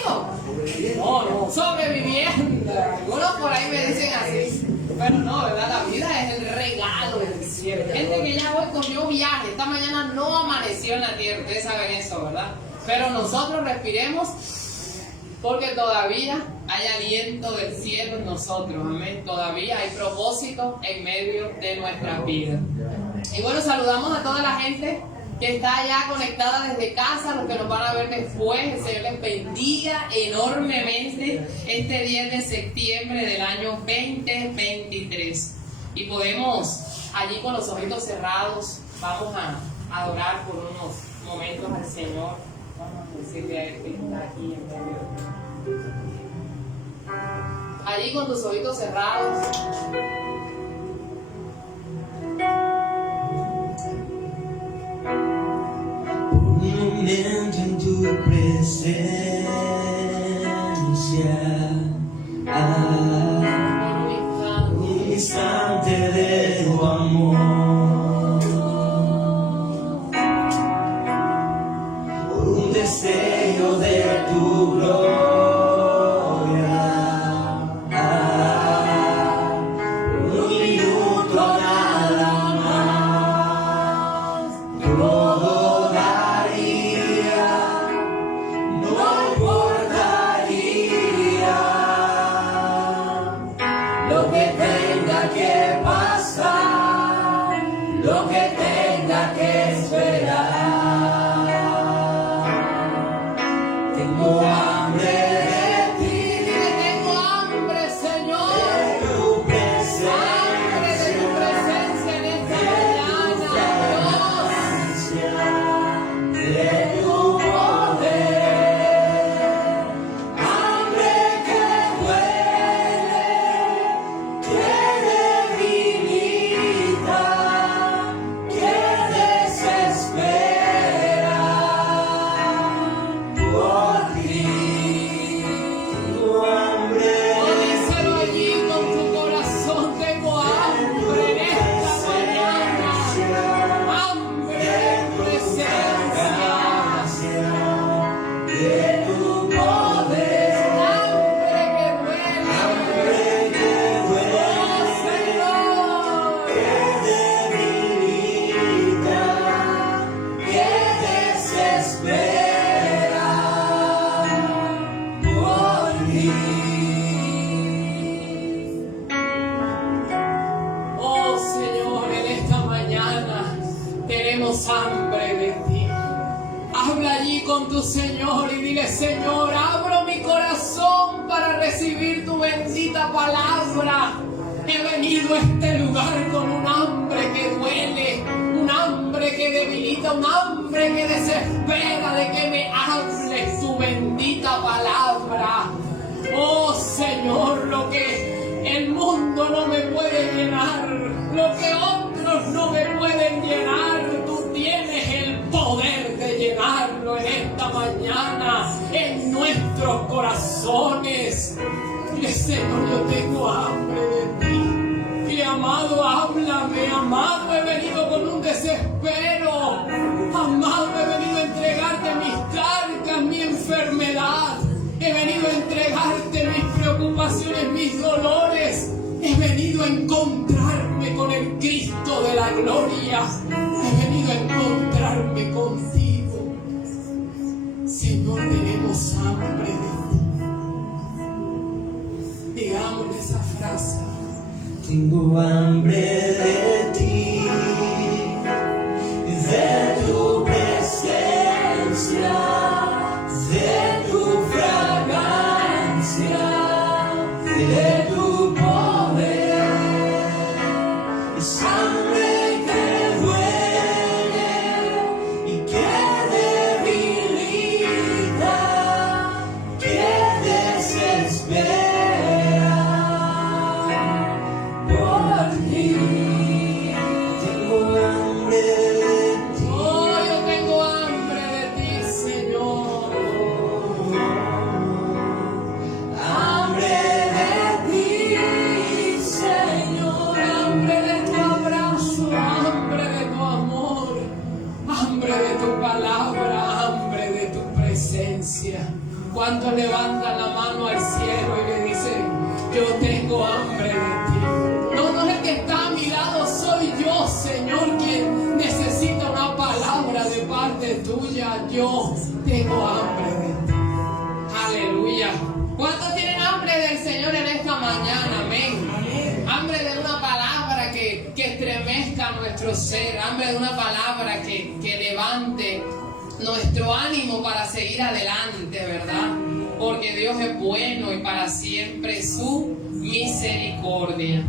dijo? No, sobreviviendo. Algunos por ahí me dicen así. Pero no, ¿verdad? La vida es el regalo del cielo. Gente que ya hoy cogió viaje, esta mañana no amaneció en la tierra, ustedes saben eso, ¿verdad? Pero nosotros respiremos porque todavía hay aliento del cielo en nosotros, amén. Todavía hay propósito en medio de nuestras vidas. Y bueno, saludamos a toda la gente que está ya conectada desde casa, los que nos van a ver después. El Señor les bendiga enormemente este 10 de septiembre del año 2023. Y podemos, allí con los ojitos cerrados, vamos a adorar por unos momentos al Señor. Vamos a decirle a Él que está aquí en medio. Allí con tus ojitos cerrados. En tu presencia, un instante de tu amor, un destello de tu gloria, un minuto nada más, todo daría. No importaría lo que tenga que pasar, lo que tenga que esperar. Tengo hambre de ti, Tengo hambre, Señor. de tu Hambre de tu presencia en esta mañana, Dios. de tu poder. Hambre que duele, que debilita, que desespera por ti. Tengo hambre Oh, díselo allí con tu corazón. Tengo hambre en esta mañana. Hambre de tu presencia. de tu poder. Hambre que duele. Hambre que duele, Oh, Señor. que debilita, que desespera por ti. Oh, Señor, en esta mañana tenemos hambre de ti. Habla allí con tu Señor y dile: Señor, abro mi corazón para recibir tu bendita palabra. He venido a este lugar con un hambre que duele, un hambre que debilita, un hambre que desespera de que me hables tu bendita palabra. Oh, Señor, lo que el mundo no me puede llenar, lo que otros no me pueden llenar, tú tienes el poder de llenarlo en esta mañana, en nuestros corazones. Dile: Señor, yo tengo hambre de ti. Dile: amado, háblame, amado, he venido con un desespero. Amado, he venido a entregarte mis cargas, mi enfermedad. He venido a entregarte mis preocupaciones, mis dolores. He venido a encontrarme con el Cristo de la gloria. He venido a encontrarme contigo. Señor, tenemos hambre de ti. Digamos esa frase. Tengo hambre de ti, de tu presencia, de tu fragancia, de tu poder. Es hambre que duele y que debilita, que desespera por ti. Tengo hambre de ti. Oh, yo tengo hambre de ti, Señor. Hambre de ti, Señor. Hambre de tu abrazo, hambre de tu amor, hambre de tu palabra, hambre de tu presencia. ¿Cuántos levantan la mano al cielo y le dicen, yo tengo hambre de ti? No es el que está a mi lado, soy yo, Señor, quien necesita una palabra de parte tuya. Yo tengo hambre de ti. Aleluya. ¿Cuántos tienen hambre del Señor en esta mañana? Amén. Hambre de una palabra que estremezca nuestro ser. Hambre de una palabra que levante nuestro ánimo para seguir adelante, ¿verdad? Porque Dios es bueno y para siempre su misericordia.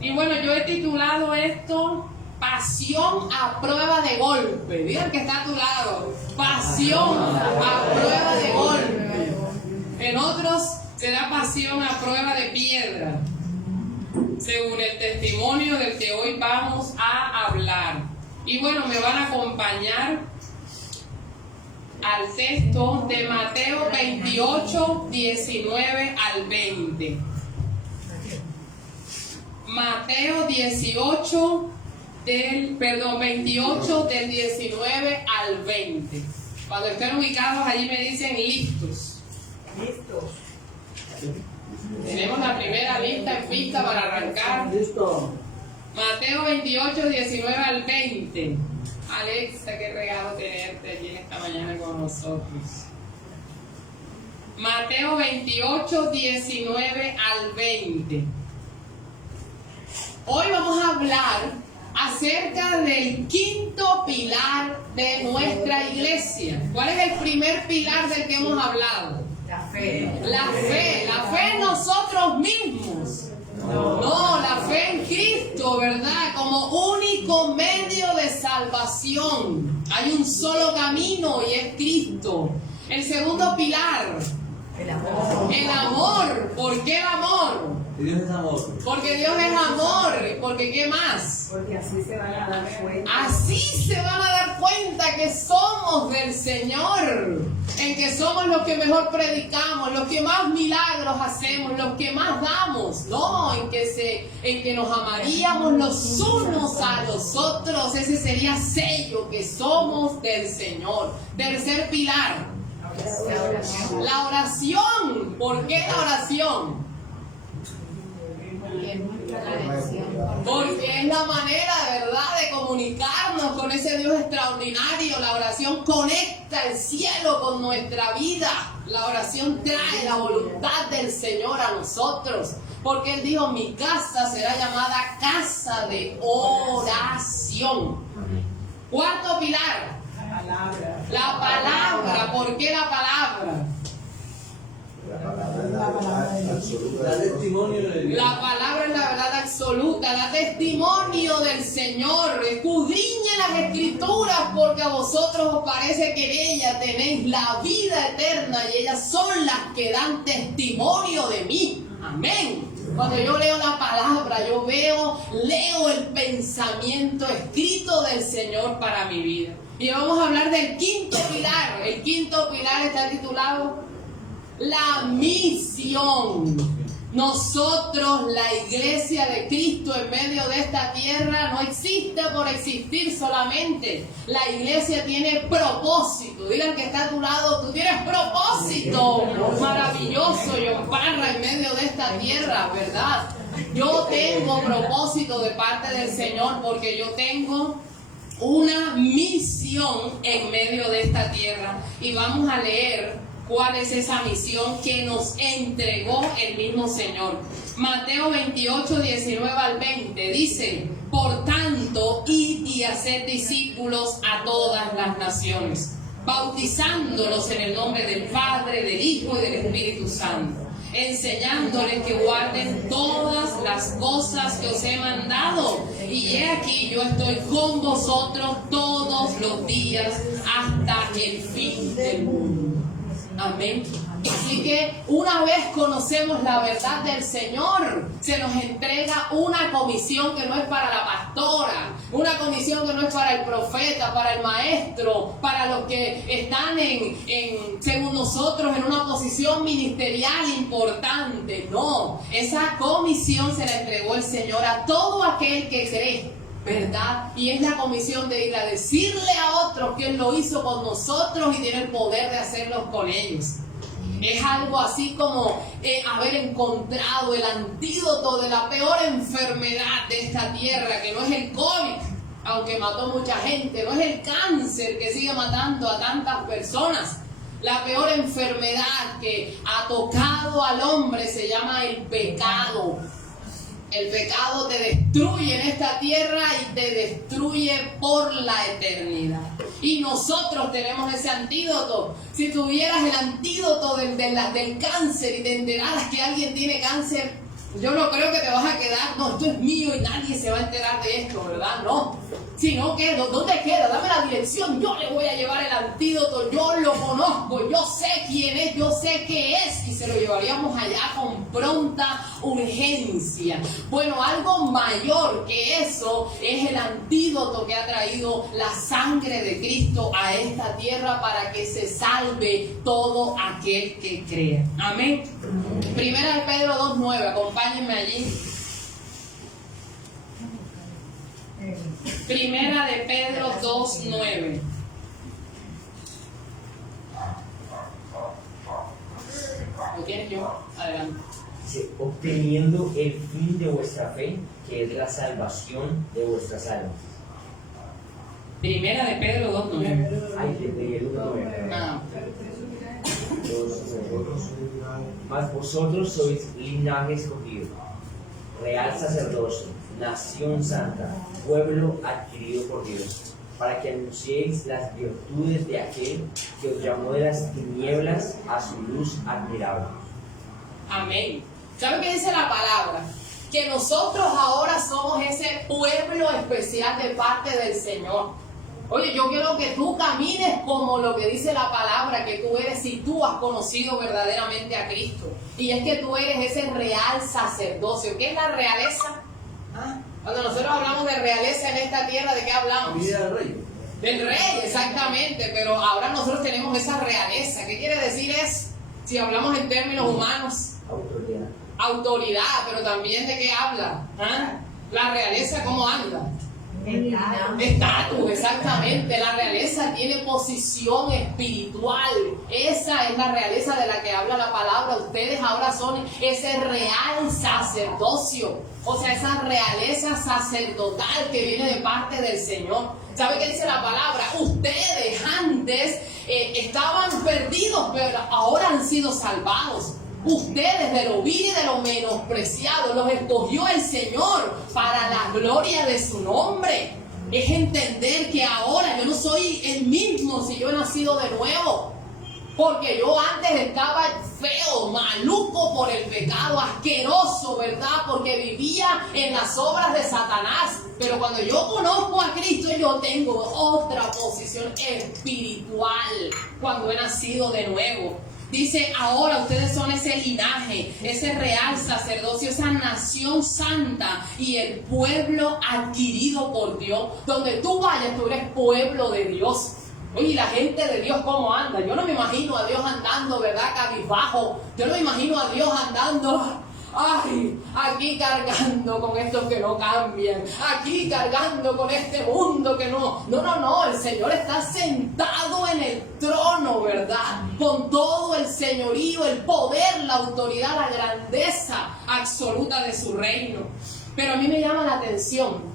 Y bueno, yo he titulado esto Pasión a prueba de golpe. Digan que está a tu lado. Pasión a prueba de golpe. En otros será pasión a prueba de piedra, según el testimonio del que hoy vamos a hablar. Y bueno, me van a acompañar al texto de Mateo 28, 19 al 20. Mateo 28 28 del 19 al 20. Cuando estén ubicados allí me dicen listos. Listos. Tenemos la primera lista en pista para arrancar. Listo. Mateo 28, 19 al 20. Alexa, qué regalo tenerte aquí en esta mañana con nosotros. Mateo 28, 19 al 20. Hoy vamos a hablar acerca del quinto pilar de nuestra iglesia. ¿Cuál es el primer pilar del que hemos hablado? La fe. La fe en nosotros mismos. No, la fe en Cristo, ¿verdad? Como único medio de salvación. Hay un solo camino y es Cristo. El segundo pilar, El amor. el amor. ¿Por qué el amor? Dios es amor. Porque Dios es amor. Porque ¿qué más? Porque así se van a dar cuenta. Así se van a dar cuenta que somos del Señor, en que somos los que mejor predicamos, los que más milagros hacemos, los que más damos, no, en que nos amaríamos los unos a los otros. Ese sería sello que somos del Señor. Tercer pilar, la oración. ¿Por qué la oración? Porque es la manera, ¿verdad?, de comunicarnos con ese Dios extraordinario. La oración conecta el cielo con nuestra vida. La oración trae la voluntad del Señor a nosotros. Porque Él dijo, mi casa será llamada casa de oración. Cuarto pilar, la palabra. ¿Por qué la palabra? Da testimonio de Dios. La palabra es la verdad absoluta, da testimonio del Señor. Escudriñe las Escrituras, porque a vosotros os parece que en ellas tenéis la vida eterna y ellas son las que dan testimonio de mí. Amén. Cuando yo leo la palabra, leo el pensamiento escrito del Señor para mi vida. Y vamos a hablar del quinto pilar. El quinto pilar está titulado la misión. Nosotros, la iglesia de Cristo en medio de esta tierra, no existe por existir solamente. La iglesia tiene propósito. Digan que está a tu lado, tú tienes propósito maravilloso y Parra en medio de esta tierra, ¿verdad? Yo tengo propósito de parte del Señor porque yo tengo una misión en medio de esta tierra. Y vamos a leer cuál es esa misión que nos entregó el mismo Señor. Mateo 28, 19 al 20 dice: por tanto, id y haced discípulos a todas las naciones, bautizándolos en el nombre del Padre, del Hijo y del Espíritu Santo, enseñándoles que guarden todas las cosas que os he mandado. Y he aquí, yo estoy con vosotros todos los días hasta el fin del mundo. Amén. Así que una vez conocemos la verdad del Señor, se nos entrega una comisión que no es para la pastora, una comisión que no es para el profeta, para el maestro, para los que están según nosotros, en una posición ministerial importante. No, esa comisión se la entregó el Señor a todo aquel que cree, ¿verdad? Y es la comisión de ir a decirle a otros que Él lo hizo con nosotros y tiene el poder de hacerlo con ellos. Es algo así como haber encontrado el antídoto de la peor enfermedad de esta tierra, que no es el COVID, aunque mató mucha gente, no es el cáncer que sigue matando a tantas personas. La peor enfermedad que ha tocado al hombre se llama el pecado. El pecado te destruye en esta tierra y te destruye por la eternidad. Y nosotros tenemos ese antídoto. Si tuvieras el antídoto del cáncer y te enteraras que alguien tiene cáncer, yo no creo que te vas a quedar, no, esto es mío y nadie se va a enterar de esto, ¿verdad? No. Sino que, ¿dónde queda? Dame la dirección, yo le voy a llevar el antídoto, yo lo conozco, yo sé quién es, yo sé qué es, y se lo llevaríamos allá con pronta urgencia. Bueno, algo mayor que eso es el antídoto que ha traído la sangre de Cristo a esta tierra para que se salve todo aquel que crea. Amén. Primera de Pedro 2:9, acompáñenme allí. Primera de Pedro 2:9. ¿Lo tienes yo? Adelante. Dice, obteniendo el fin de vuestra fe, que es la salvación de vuestras almas. Primera de Pedro 2:9. Ay, desde el 1:9. Ah. Mas vosotros sois linaje escogido, real sacerdocio, nación santa, pueblo adquirido por Dios, para que anunciéis las virtudes de aquel que os llamó de las tinieblas a su luz admirable. Amén. ¿Saben qué dice la palabra? Que nosotros ahora somos ese pueblo especial de parte del Señor. Oye, yo quiero que tú camines como lo que dice la palabra que tú eres si tú has conocido verdaderamente a Cristo. Y es que tú eres ese real sacerdocio. ¿Qué es la realeza? Cuando nosotros hablamos de realeza en esta tierra, ¿de qué hablamos? Vida del rey. Del rey, exactamente. Pero ahora nosotros tenemos esa realeza. ¿Qué quiere decir eso? Si hablamos en términos humanos. Autoridad. Autoridad, pero también ¿de qué habla? La realeza, ¿cómo anda? Estatus, exactamente. La realeza tiene posición espiritual. Esa es la realeza de la que habla la palabra. Ustedes ahora son ese real sacerdocio, o sea, esa realeza sacerdotal que viene de parte del Señor. ¿Sabe qué dice la palabra? Ustedes antes estaban perdidos, pero ahora han sido salvados. Ustedes de lo vil y de lo menospreciado los escogió el Señor para la gloria de su nombre. Es entender que ahora yo no soy el mismo si yo he nacido de nuevo. Porque yo antes estaba feo, maluco por el pecado, asqueroso, ¿verdad? Porque vivía en las obras de Satanás. Pero cuando yo conozco a Cristo, yo tengo otra posición espiritual cuando he nacido de nuevo. Dice, ahora ustedes son ese linaje, ese real sacerdocio, esa nación santa y el pueblo adquirido por Dios. Donde tú vayas, tú eres pueblo de Dios. Oye, la gente de Dios, ¿cómo anda? Yo no me imagino a Dios andando, ¿verdad? Cabizbajo. Yo no me imagino a Dios andando, ay, aquí cargando con estos que no cambian, aquí cargando con este mundo que no. No, el Señor está sentado en el trono, ¿verdad? Con todo el señorío, el poder, la autoridad, la grandeza absoluta de su reino. Pero a mí me llama la atención.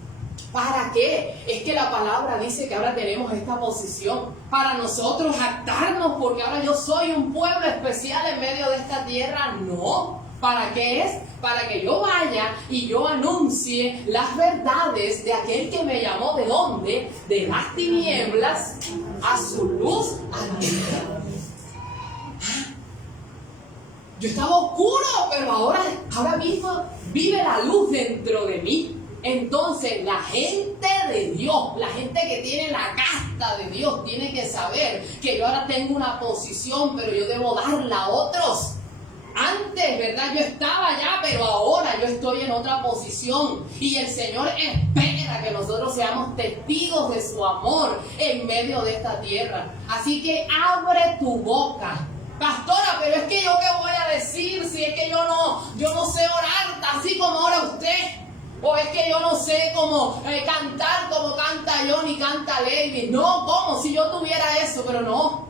¿Para qué? Es que la palabra dice que ahora tenemos esta posición para nosotros jactarnos porque ahora yo soy un pueblo especial en medio de esta tierra. No. ¿Para qué es? Para que yo vaya y yo anuncie las verdades de aquel que me llamó. ¿De dónde? De las tinieblas a su luz admirable. Yo estaba oscuro, pero ahora mismo vive la luz dentro de mí. Entonces la gente de Dios, la gente que tiene la casta de Dios, tiene que saber que yo ahora tengo una posición, pero yo debo darla a otros. Antes, ¿verdad? Yo estaba allá, pero ahora yo estoy en otra posición. Y el Señor espera que nosotros seamos testigos de su amor en medio de esta tierra. Así que abre tu boca. Pastora, pero es que yo qué voy a decir si es que yo no sé orar así como ora usted. O es que yo no sé cómo cantar como canta Johnny, canta Lady. No, ¿cómo? Si yo tuviera eso, pero no.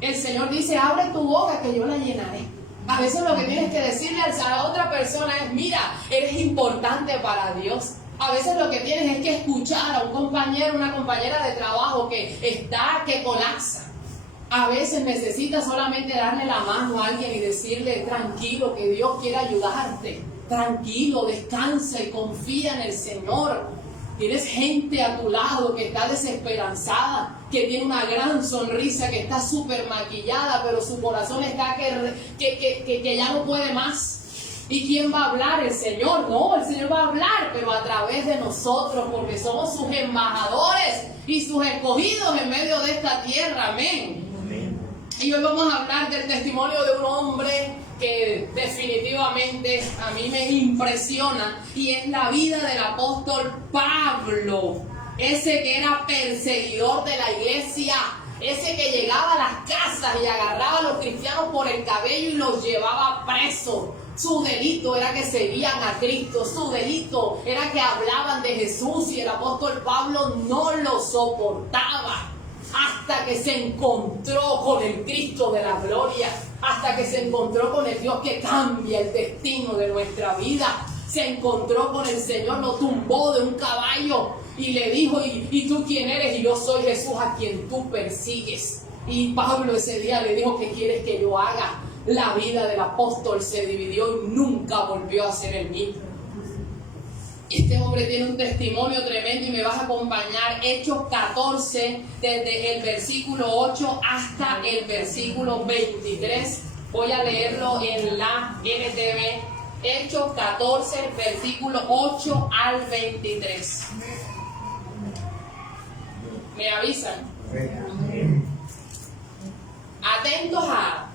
El Señor dice, abre tu boca que yo la llenaré. A veces lo que tienes que decirle a la otra persona es, mira, eres importante para Dios. A veces lo que tienes es que escuchar a un compañero, una compañera de trabajo que colapsa. A veces necesitas solamente darle la mano a alguien y decirle, tranquilo, que Dios quiere ayudarte. Tranquilo, descansa y confía en el Señor. Tienes gente a tu lado que está desesperanzada, que tiene una gran sonrisa, que está súper maquillada, pero su corazón está que ya no puede más. ¿Y quién va a hablar? El Señor. No, el Señor va a hablar, pero a través de nosotros, porque somos sus embajadores y sus escogidos en medio de esta tierra. Amén. Y hoy vamos a hablar del testimonio de un hombre que definitivamente a mí me impresiona, y es la vida del apóstol Pablo, ese que era perseguidor de la iglesia, ese que llegaba a las casas y agarraba a los cristianos por el cabello y los llevaba presos. Su delito era que seguían a Cristo, su delito era que hablaban de Jesús, y el apóstol Pablo no lo soportaba. Hasta que se encontró con el Cristo de la gloria, hasta que se encontró con el Dios que cambia el destino de nuestra vida. Se encontró con el Señor, lo tumbó de un caballo y le dijo, ¿y tú quién eres? Y yo soy Jesús a quien tú persigues. Y Pablo ese día le dijo, ¿qué quieres que yo haga? La vida del apóstol se dividió y nunca volvió a ser el mismo. Este hombre tiene un testimonio tremendo y me vas a acompañar Hechos 14, desde el versículo 8 hasta el versículo 23. Voy a leerlo en la NTV. Hechos 14, versículo 8 al 23. ¿Me avisan? Atentos a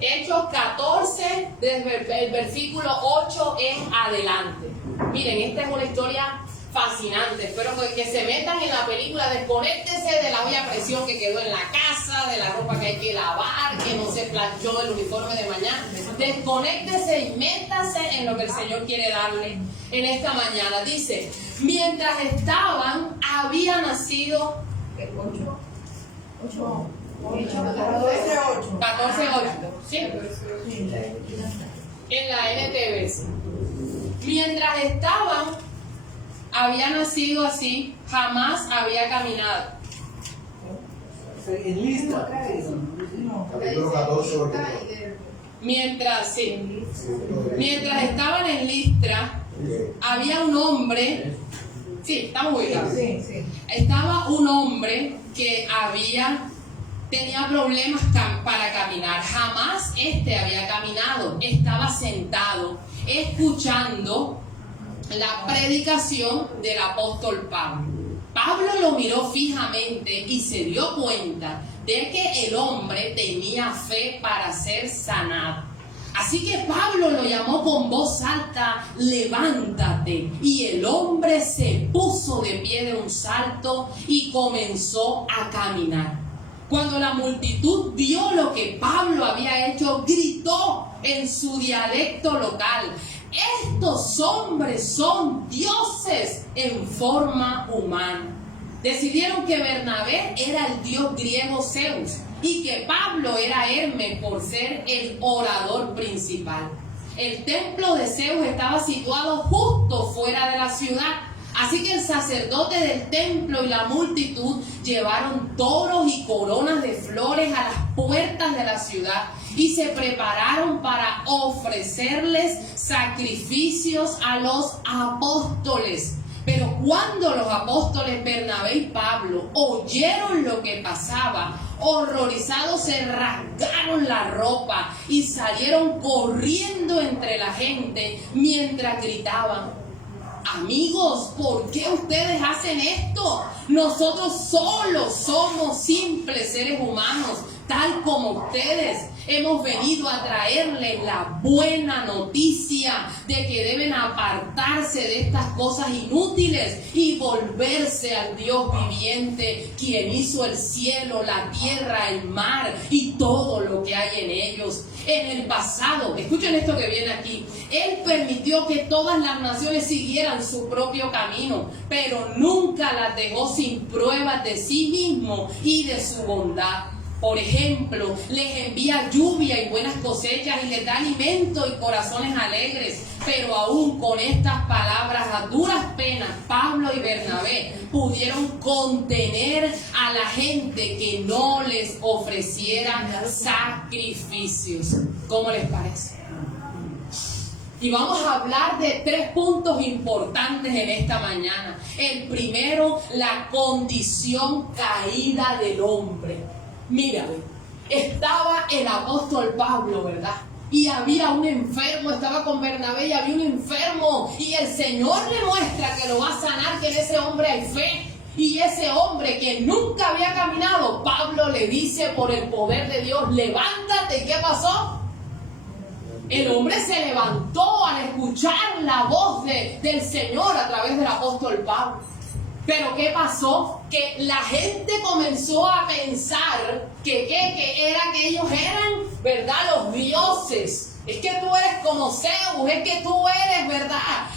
Hechos 14, desde el versículo 8 en adelante. Miren, esta es una historia fascinante. Espero que se metan en la película. Desconéctense de la olla a presión que quedó en la casa, de la ropa que hay que lavar, que no se planchó el uniforme de mañana. Desconéctense y métanse en lo que el Señor quiere darle en esta mañana. Dice, mientras estaban, había nacido 14:8. ¿Sí? En la NTV. Mientras estaban, había nacido así, jamás había caminado. En lista. Capítulo 14. Mientras estaban en Listra, había un hombre. Sí, estamos ubicados. Estaba un hombre que tenía problemas para caminar. Jamás había caminado. Estaba sentado escuchando la predicación del apóstol Pablo. Pablo lo miró fijamente y se dio cuenta de que el hombre tenía fe para ser sanado. Así que Pablo lo llamó con voz alta, levántate. Y el hombre se puso de pie de un salto y comenzó a caminar. Cuando la multitud vio lo que Pablo había hecho, gritó en su dialecto local: estos hombres son dioses en forma humana. Decidieron que Bernabé era el dios griego Zeus y que Pablo era Hermes por ser el orador principal. El templo de Zeus estaba situado justo fuera de la ciudad. Así que el sacerdote del templo y la multitud llevaron toros y coronas de flores a las puertas de la ciudad y se prepararon para ofrecerles sacrificios a los apóstoles. Pero cuando los apóstoles Bernabé y Pablo oyeron lo que pasaba, horrorizados se rasgaron la ropa y salieron corriendo entre la gente mientras gritaban: amigos, ¿por qué ustedes hacen esto? Nosotros solo somos simples seres humanos, tal como ustedes. Hemos venido a traerles la buena noticia de que deben apartarse de estas cosas inútiles y volverse al Dios viviente, quien hizo el cielo, la tierra, el mar y todo lo que hay en ellos. En el pasado, escuchen esto que viene aquí, Él permitió que todas las naciones siguieran su propio camino, pero nunca las dejó sin pruebas de sí mismo y de su bondad. Por ejemplo, les envía lluvia y buenas cosechas y les da alimento y corazones alegres. Pero aún con estas palabras, a duras penas, Pablo y Bernabé pudieron contener a la gente que no les ofreciera sacrificios. ¿Cómo les parece? Y vamos a hablar de 3 puntos importantes en esta mañana. El primero, la condición caída del hombre. Mira, estaba el apóstol Pablo, ¿verdad? Y había un enfermo, estaba con Bernabé y había un enfermo. Y el Señor le muestra que lo va a sanar, que en ese hombre hay fe. Y ese hombre que nunca había caminado, Pablo le dice por el poder de Dios, levántate. ¿Qué pasó? El hombre se levantó al escuchar la voz del Señor a través del apóstol Pablo. Pero ¿qué pasó? Que la gente comenzó a pensar que ellos eran, ¿verdad?, los dioses. Es que tú eres como Zeus, es que tú eres, ¿verdad?,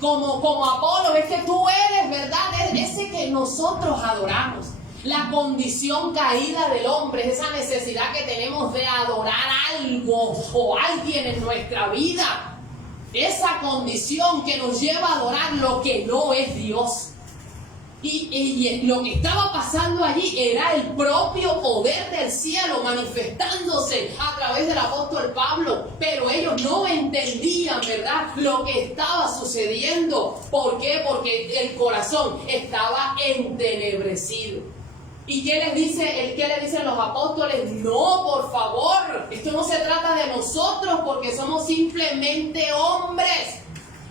como Apolo, es que tú eres, ¿verdad?, ese que nosotros adoramos. La condición caída del hombre es esa necesidad que tenemos de adorar algo o alguien en nuestra vida. Esa condición que nos lleva a adorar lo que no es Dios. Y lo que estaba pasando allí era el propio poder del cielo manifestándose a través del apóstol Pablo. Pero ellos no entendían, ¿verdad?, lo que estaba sucediendo. ¿Por qué? Porque el corazón estaba entenebrecido. ¿Y qué les dicen los apóstoles? No, por favor, esto no se trata de nosotros porque somos simplemente hombres.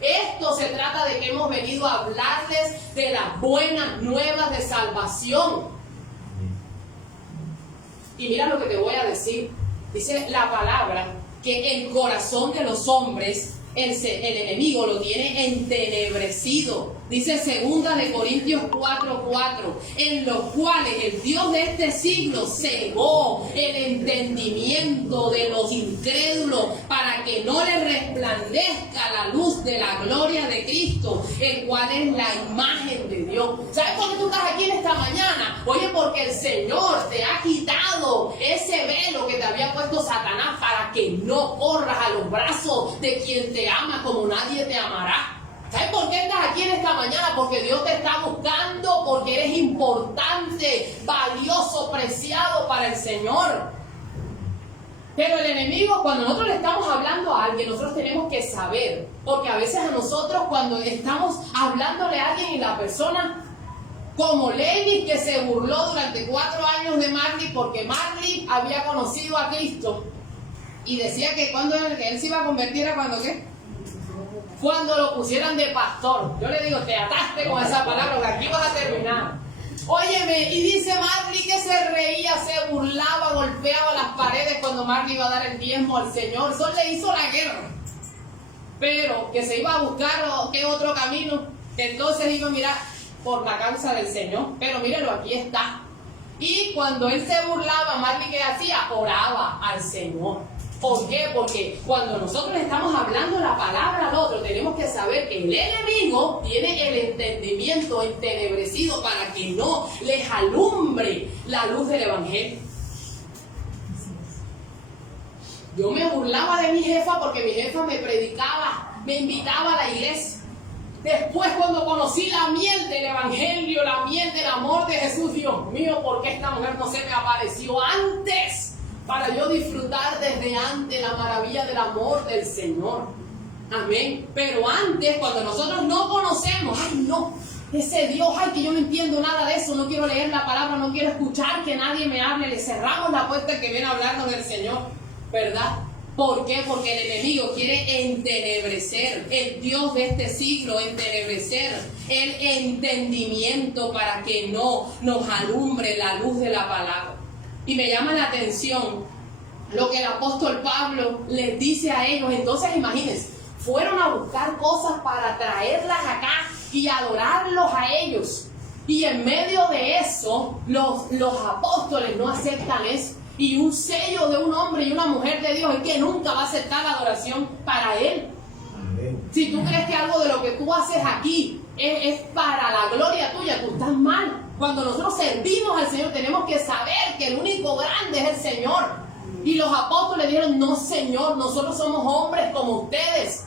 Esto se trata de que hemos venido a hablarles de las buenas nuevas de salvación. Y mira lo que te voy a decir. Dice la palabra que el corazón de los hombres, el enemigo lo tiene entenebrecido. Dice 2 de Corintios 4:4, en los cuales el Dios de este siglo cegó el entendimiento de los incrédulos para que no les resplandezca la luz de la gloria de Cristo, el cual es la imagen de Dios. ¿Sabes por qué tú estás aquí en esta mañana? Oye, porque el Señor te ha quitado ese velo que te había puesto Satanás para que no corras a los brazos de quien te ama como nadie te amará. ¿Sabes por qué estás aquí en esta mañana? Porque Dios te está buscando, porque eres importante, valioso, preciado para el Señor. Pero el enemigo, cuando nosotros le estamos hablando a alguien, nosotros tenemos que saber, porque a veces a nosotros cuando estamos hablándole a alguien y la persona, como Levi, que se burló durante 4 años de Marley porque Marley había conocido a Cristo y decía que cuando él se iba a convertir era cuando ¿qué? Cuando lo pusieran de pastor. Yo le digo, te ataste con esa palabra, que aquí vas a terminar. Óyeme, y dice Marley que se reía, se burlaba, golpeaba las paredes cuando Marley iba a dar el diezmo al Señor. Eso le hizo la guerra. Pero que se iba a buscar qué otro camino. Entonces iba a mirar por la causa del Señor. Pero mírelo, aquí está. Y cuando él se burlaba, Marley, ¿qué hacía? Oraba al Señor. ¿Por qué? Porque cuando nosotros estamos hablando la palabra al otro, tenemos que saber que el enemigo tiene el entendimiento entenebrecido para que no les alumbre la luz del evangelio. Yo me burlaba de mi jefa porque mi jefa me predicaba, me invitaba a la iglesia. Después, cuando conocí la miel del evangelio, la miel del amor de Jesús, Dios mío, ¿por qué esta mujer no se me apareció antes? Para yo disfrutar desde antes la maravilla del amor del Señor. Amén. Pero antes, cuando nosotros no conocemos, ay no, ese Dios, ay que yo no entiendo nada de eso, no quiero leer la palabra, no quiero escuchar que nadie me hable, le cerramos la puerta que viene a hablarnos del Señor, ¿verdad? ¿Por qué? Porque el enemigo quiere entenebrecer, el Dios de este siglo, entenebrecer el entendimiento para que no nos alumbre la luz de la palabra. Y me llama la atención lo que el apóstol Pablo les dice a ellos. Entonces imagínense, fueron a buscar cosas para traerlas acá y adorarlos a ellos. Y en medio de eso, los apóstoles no aceptan eso. Y un sello de un hombre y una mujer de Dios es que nunca va a aceptar la adoración para él. Amén. Si tú crees que algo de lo que tú haces aquí es para la gloria tuya, tú estás mal. Cuando nosotros servimos al Señor, tenemos que saber que el único grande es el Señor. Y los apóstoles dijeron, no, Señor, nosotros somos hombres como ustedes.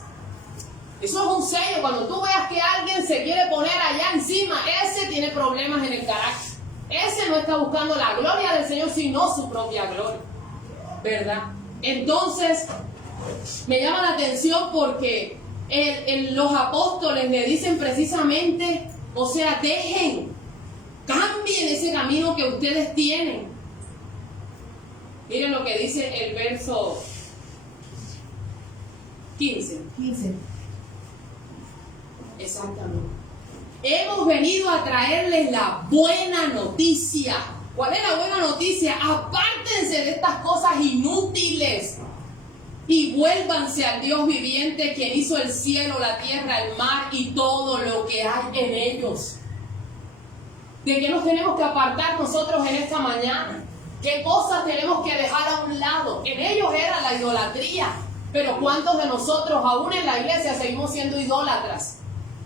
Eso es un sello. Cuando tú veas que alguien se quiere poner allá encima, ese tiene problemas en el carácter. Ese no está buscando la gloria del Señor, sino su propia gloria. ¿Verdad? Entonces, me llama la atención porque los apóstoles le dicen precisamente, o sea, cambien ese camino que ustedes tienen. Miren lo que dice el verso 15. Exactamente. Hemos venido a traerles la buena noticia. ¿Cuál es la buena noticia? Apártense de estas cosas inútiles y vuélvanse al Dios viviente, quien hizo el cielo, la tierra, el mar y todo lo que hay en ellos. ¿De qué nos tenemos que apartar nosotros en esta mañana? ¿Qué cosas tenemos que dejar a un lado? En ellos era la idolatría, pero ¿cuántos de nosotros aún en la iglesia seguimos siendo idólatras?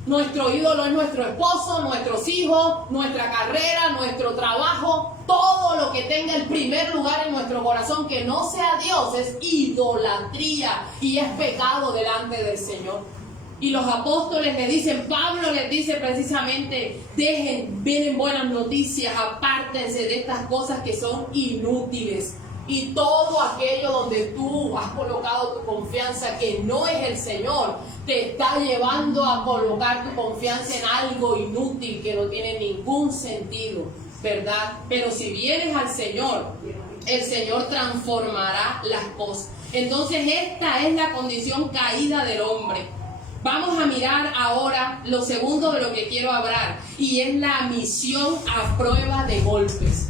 Nuestro ídolo es nuestro esposo, nuestros hijos, nuestra carrera, nuestro trabajo, todo lo que tenga el primer lugar en nuestro corazón que no sea Dios es idolatría y es pecado delante del Señor. Y los apóstoles le dicen, Pablo les dice precisamente, vienen buenas noticias, apártense de estas cosas que son inútiles. Y todo aquello donde tú has colocado tu confianza que no es el Señor, te está llevando a colocar tu confianza en algo inútil que no tiene ningún sentido, ¿verdad? Pero si vienes al Señor, el Señor transformará las cosas. Entonces esta es la condición caída del hombre. Vamos a mirar ahora lo segundo de lo que quiero hablar, y es la misión a prueba de golpes.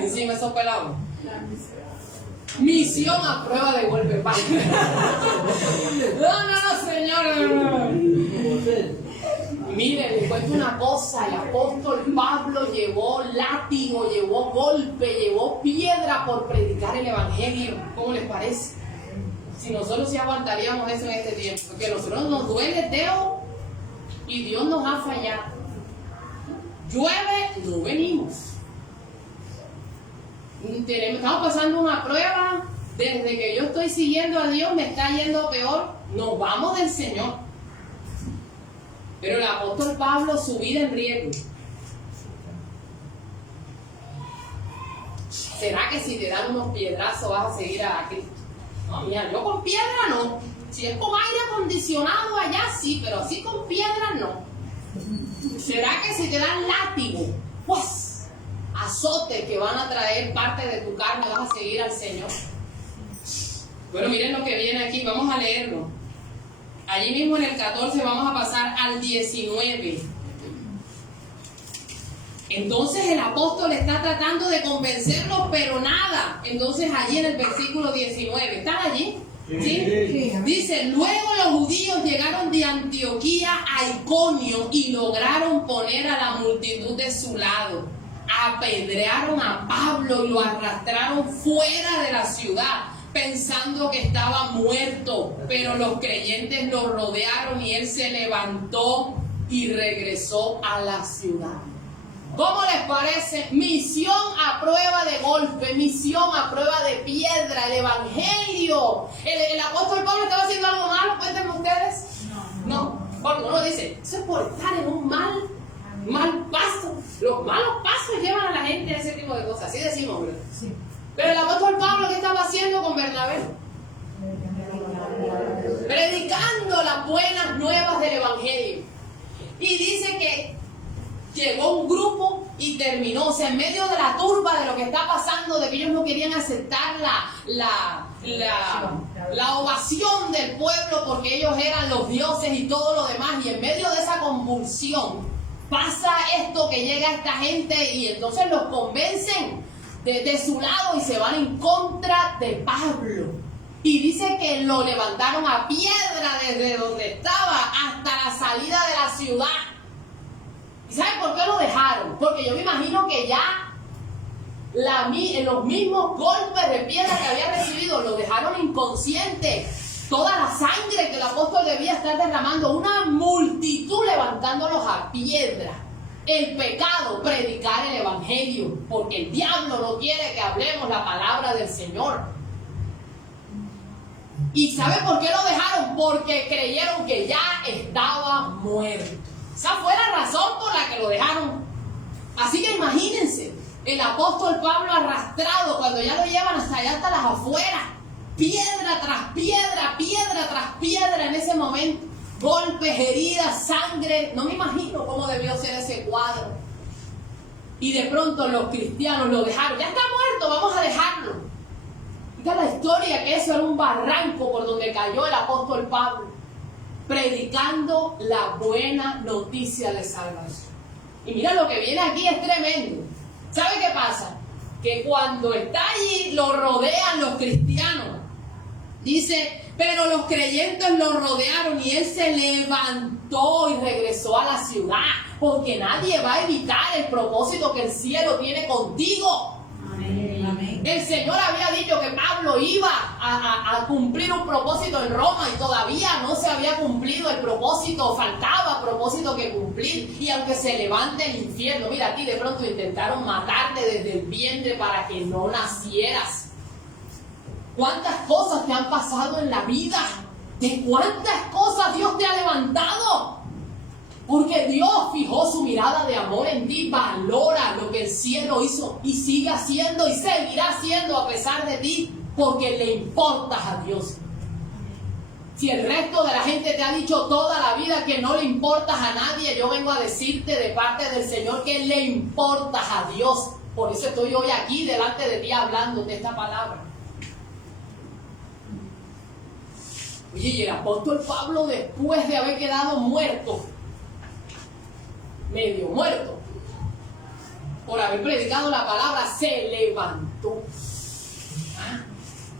Encima esos pelados. Misión a prueba de golpe. No, señor. Mire, les cuento una cosa. El apóstol Pablo llevó látigo, llevó golpe, llevó piedra por predicar el evangelio. ¿Cómo les parece? Si nosotros sí aguantaríamos eso en este tiempo, porque a nosotros nos duele el dedo y Dios nos ha fallado. Llueve, no venimos. Estamos pasando una prueba. Desde que yo estoy siguiendo a Dios me está yendo peor. Nos vamos del Señor. Pero el apóstol Pablo, su vida en riesgo. ¿Será que si te dan unos piedrazos vas a seguir a Cristo? No, mira, yo con piedra no. Si es con aire acondicionado allá sí, pero así con piedra no. ¿Será que si te dan látigo, pues azotes que van a traer parte de tu carne, vas a seguir al Señor? Bueno, miren lo que viene aquí, vamos a leerlo. Allí mismo en el 14 vamos a pasar al 19. Entonces el apóstol está tratando de convencerlos, pero nada. Entonces allí en el versículo 19, ¿están allí? ¿Sí? Dice, luego los judíos llegaron de Antioquía a Iconio y lograron poner a la multitud de su lado. Apedrearon a Pablo y lo arrastraron fuera de la ciudad, pensando que estaba muerto, pero los creyentes lo rodearon y él se levantó y regresó a la ciudad. ¿Cómo les parece? Misión a prueba de golpe, misión a prueba de piedra, el evangelio. ¿El apóstol Pablo estaba haciendo algo malo? Cuéntenme ustedes. No. Cuando uno dice, eso es por estar en un mal paso. Los malos pasos llevan a la gente a ese tipo de cosas. Así decimos, ¿verdad? Sí. Pero el apóstol Pablo, ¿qué estaba haciendo con Bernabé? Predicando las buenas nuevas del evangelio. Y dice que llegó un grupo y terminó, o sea, en medio de la turba de lo que está pasando, de que ellos no querían aceptar la ovación del pueblo porque ellos eran los dioses y todo lo demás, y en medio de esa convulsión pasa esto, que llega esta gente y entonces los convencen de su lado y se van en contra de Pablo. Y dice que lo levantaron a piedra desde donde estaba hasta la salida de la ciudad. ¿Y saben por qué lo dejaron? Porque yo me imagino que ya los mismos golpes de piedra que había recibido lo dejaron inconsciente. toda la sangre que el apóstol debía estar derramando, una multitud levantándolos a piedra. El pecado, predicar el evangelio, porque el diablo no quiere que hablemos la palabra del Señor. ¿Y sabe por qué lo dejaron? Porque creyeron que ya estaba muerto. Esa fue la razón por la que lo dejaron. Así que imagínense, el apóstol Pablo arrastrado cuando ya lo llevan hasta allá, hasta las afueras. Piedra tras piedra, piedra tras piedra en ese momento. Golpes, heridas, sangre. No me imagino cómo debió ser ese cuadro. Y de pronto los cristianos lo dejaron. Ya está muerto, vamos a dejarlo. Mira la historia, que eso era un barranco por donde cayó el apóstol Pablo, predicando la buena noticia de salvación. Y mira, lo que viene aquí es tremendo. ¿Sabe qué pasa? Que cuando está allí lo rodean los cristianos. Dice, pero los creyentes lo rodearon y él se levantó y regresó a la ciudad, porque nadie va a evitar el propósito que el cielo tiene contigo. Amén. Amén. El Señor había dicho que Pablo iba a cumplir un propósito en Roma y todavía no se había cumplido el propósito, faltaba propósito que cumplir. Y aunque se levante el infierno, mira, aquí de pronto intentaron matarte desde el vientre para que no nacieras. ¿Cuántas cosas te han pasado en la vida? ¿De cuántas cosas Dios te ha levantado? Porque Dios fijó su mirada de amor en ti, valora lo que el cielo hizo y sigue haciendo y seguirá haciendo a pesar de ti, porque le importas a Dios. Si el resto de la gente te ha dicho toda la vida que no le importas a nadie, yo vengo a decirte de parte del Señor que le importas a Dios. Por eso estoy hoy aquí delante de ti hablando de esta palabra. Oye, y el apóstol Pablo, después de haber quedado muerto, medio muerto, por haber predicado la palabra, se levantó.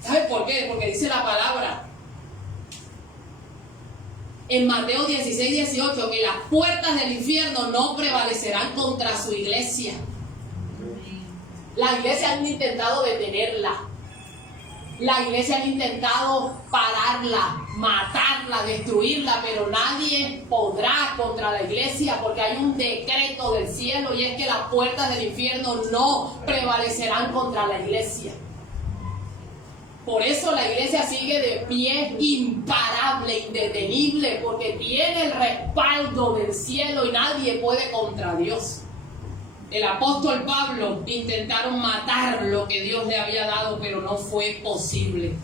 ¿Sabes por qué? Porque dice la palabra en Mateo 16, 18, que las puertas del infierno no prevalecerán contra su iglesia. La iglesia han intentado detenerla. La iglesia han intentado pararla, matarla, destruirla, pero nadie podrá contra la iglesia, porque hay un decreto del cielo y es que las puertas del infierno no prevalecerán contra la iglesia. Por eso la iglesia sigue de pie, imparable, indetenible, porque tiene el respaldo del cielo y nadie puede contra Dios. El apóstol Pablo intentaron matar lo que Dios le había dado, pero no fue posible.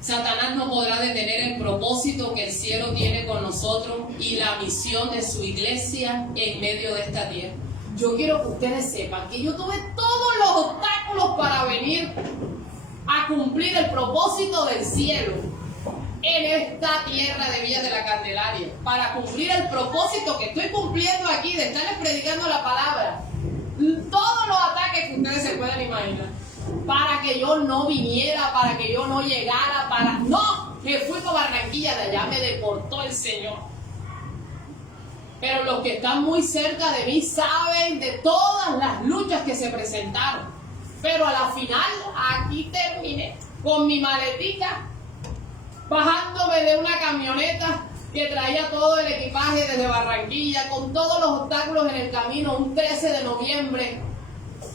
Satanás no podrá detener el propósito que el cielo tiene con nosotros y la misión de su iglesia en medio de esta tierra. Yo quiero que ustedes sepan que yo tuve todos los obstáculos para venir a cumplir el propósito del cielo en esta tierra de Villa de la Candelaria, para cumplir el propósito que estoy cumpliendo aquí de estarles predicando la palabra, todos los ataques que ustedes se puedan imaginar, para que yo no viniera, para que yo no llegara, no, que fui para Barranquilla, de allá me deportó el Señor. Pero los que están muy cerca de mí saben de todas las luchas que se presentaron, pero a la final aquí terminé con mi maletica, bajándome de una camioneta que traía todo el equipaje desde Barranquilla, con todos los obstáculos en el camino, un 13 de noviembre,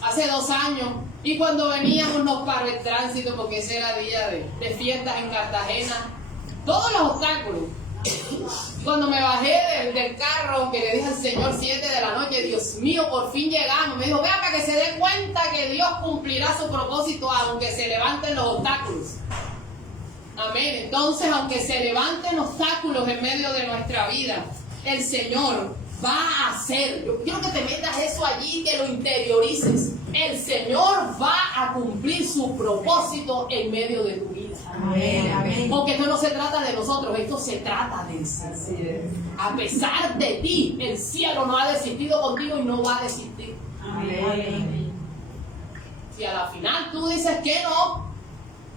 hace 2 años. Y cuando veníamos nos paró el tránsito porque ese era día de fiestas en Cartagena. Todos los obstáculos. Cuando me bajé del carro, que le dije al Señor 7 de la noche, Dios mío, por fin llegamos. Me dijo, vea, para que se dé cuenta que Dios cumplirá su propósito aunque se levanten los obstáculos. Amén. Entonces, aunque se levanten obstáculos en medio de nuestra vida, el Señor va a hacer. Yo quiero que te metas eso allí, que lo interiorices. El Señor va a cumplir su propósito en medio de tu vida. Amén, amén. Porque esto no se trata de nosotros, esto se trata del cielo. A pesar de ti, el cielo no ha desistido contigo y no va a desistir. Amén. Si a la final tú dices que no,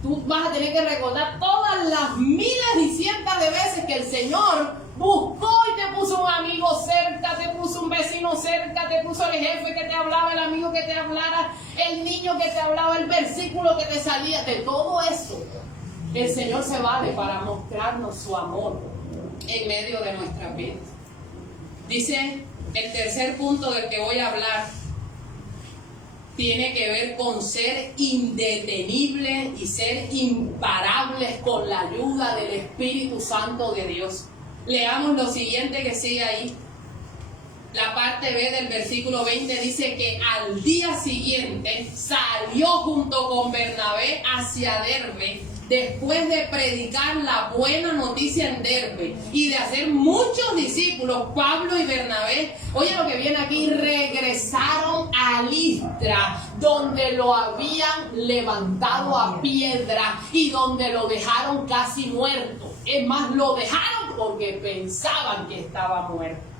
tú vas a tener que recordar todas las miles y cientos de veces que el Señor buscó y te puso un amigo cerca, te puso un vecino cerca, te puso el jefe que te hablaba, el amigo que te hablara, el niño que te hablaba, el versículo que te salía, de todo eso. El Señor se vale para mostrarnos su amor en medio de nuestras vidas. Dice el tercer punto del que voy a hablar, tiene que ver con ser indetenibles y ser imparables con la ayuda del Espíritu Santo de Dios. Leamos lo siguiente que sigue ahí. La parte B del versículo 20 dice que al día siguiente salió junto con Bernabé hacia Derbe, después de predicar la buena noticia en Derbe y de hacer muchos discípulos. Pablo y Bernabé, oye lo que viene aquí, regresaron a Listra, donde lo habían levantado a piedra y donde lo dejaron casi muerto. Es más, lo dejaron porque pensaban que estaba muerto.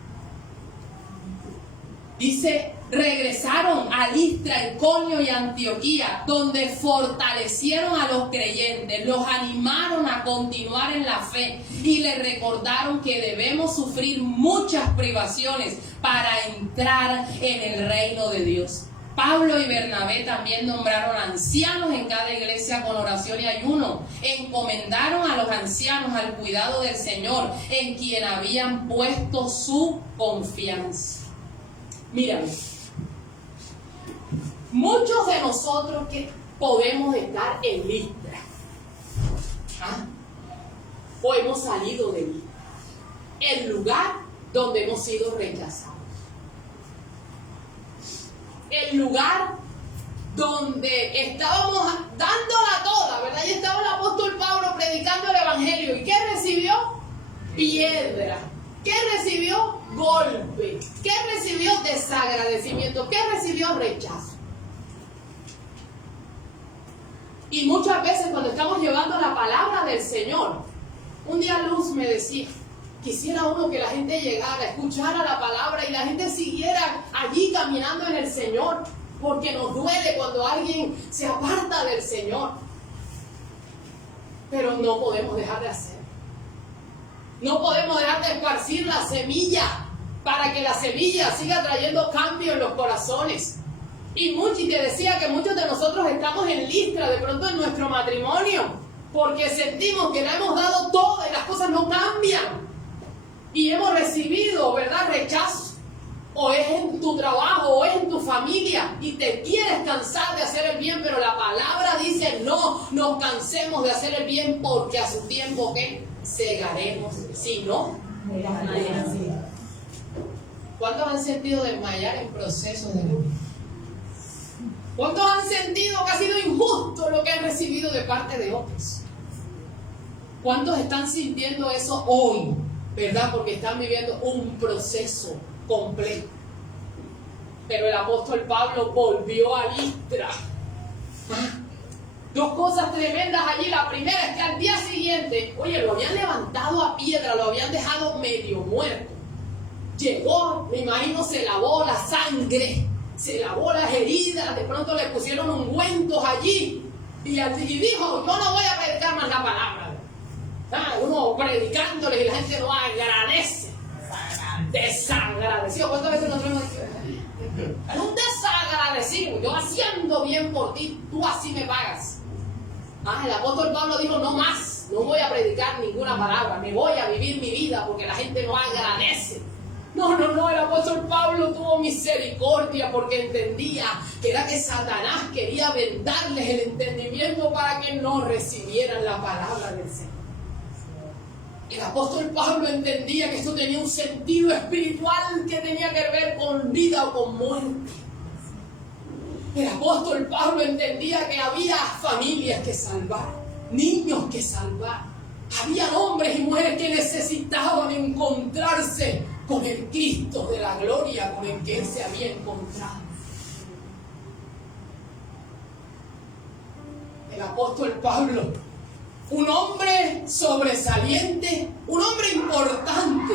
Dice, regresaron a Listra, Iconio y Antioquía, donde fortalecieron a los creyentes, los animaron a continuar en la fe y les recordaron que debemos sufrir muchas privaciones para entrar en el reino de Dios. Pablo y Bernabé también nombraron ancianos en cada iglesia con oración y ayuno. Encomendaron a los ancianos al cuidado del Señor, en quien habían puesto su confianza. Mira, muchos de nosotros que podemos estar en Listra, o hemos salido de Listra, el lugar donde hemos sido rechazados, el lugar donde estábamos dándola toda, ¿verdad? Y estaba el apóstol Pablo predicando el evangelio. ¿Y qué recibió? Piedra. ¿Qué recibió? Golpe. ¿Qué recibió? Desagradecimiento. ¿Qué recibió? Rechazo. Y muchas veces cuando estamos llevando la palabra del Señor, un día Luz me decía, quisiera uno que la gente llegara, escuchara la palabra y la gente siguiera allí caminando en el Señor, porque nos duele cuando alguien se aparta del Señor. Pero no podemos dejar de hacer. No podemos dejar de esparcir la semilla para que la semilla siga trayendo cambio en los corazones. Y te decía que muchos de nosotros estamos en Listra, de pronto en nuestro matrimonio, porque sentimos que le hemos dado todo y las cosas no cambian. Y hemos recibido, ¿verdad?, rechazo. O es en tu trabajo, o es en tu familia, y te quieres cansar de hacer el bien, pero la palabra dice, no nos cansemos de hacer el bien, porque a su tiempo, ¿qué? Segaremos. Si no, ¿cuántos han sentido desmayar en procesos de vida? ¿Cuántos han sentido que ha sido injusto lo que han recibido de parte de otros? ¿Cuántos están sintiendo eso hoy? ¿Verdad? Porque están viviendo un proceso completo. Pero el apóstol Pablo volvió a Listra. Dos cosas tremendas allí. La primera es que al día siguiente, oye, lo habían levantado a piedra, lo habían dejado medio muerto. Llegó, me imagino, se lavó la sangre, se lavó las heridas, de pronto le pusieron ungüentos allí y dijo, yo no voy a predicar más la palabra. Uno predicándole y la gente no agradece. Desagradecido. ¿Cuántas veces nosotros hemos dicho? Es un desagradecido. Yo haciendo bien por ti, tú así me pagas. El apóstol Pablo dijo, no más, no voy a predicar ninguna palabra, me voy a vivir mi vida porque la gente no agradece. No, el apóstol Pablo tuvo misericordia porque entendía que era que Satanás quería vendarles el entendimiento para que no recibieran la palabra del Señor. El apóstol Pablo entendía que esto tenía un sentido espiritual que tenía que ver con vida o con muerte. El apóstol Pablo entendía que había familias que salvar, niños que salvar. Había hombres y mujeres que necesitaban encontrarse con el Cristo de la gloria con el que él se había encontrado. El apóstol Pablo, un hombre sobresaliente, un hombre importante.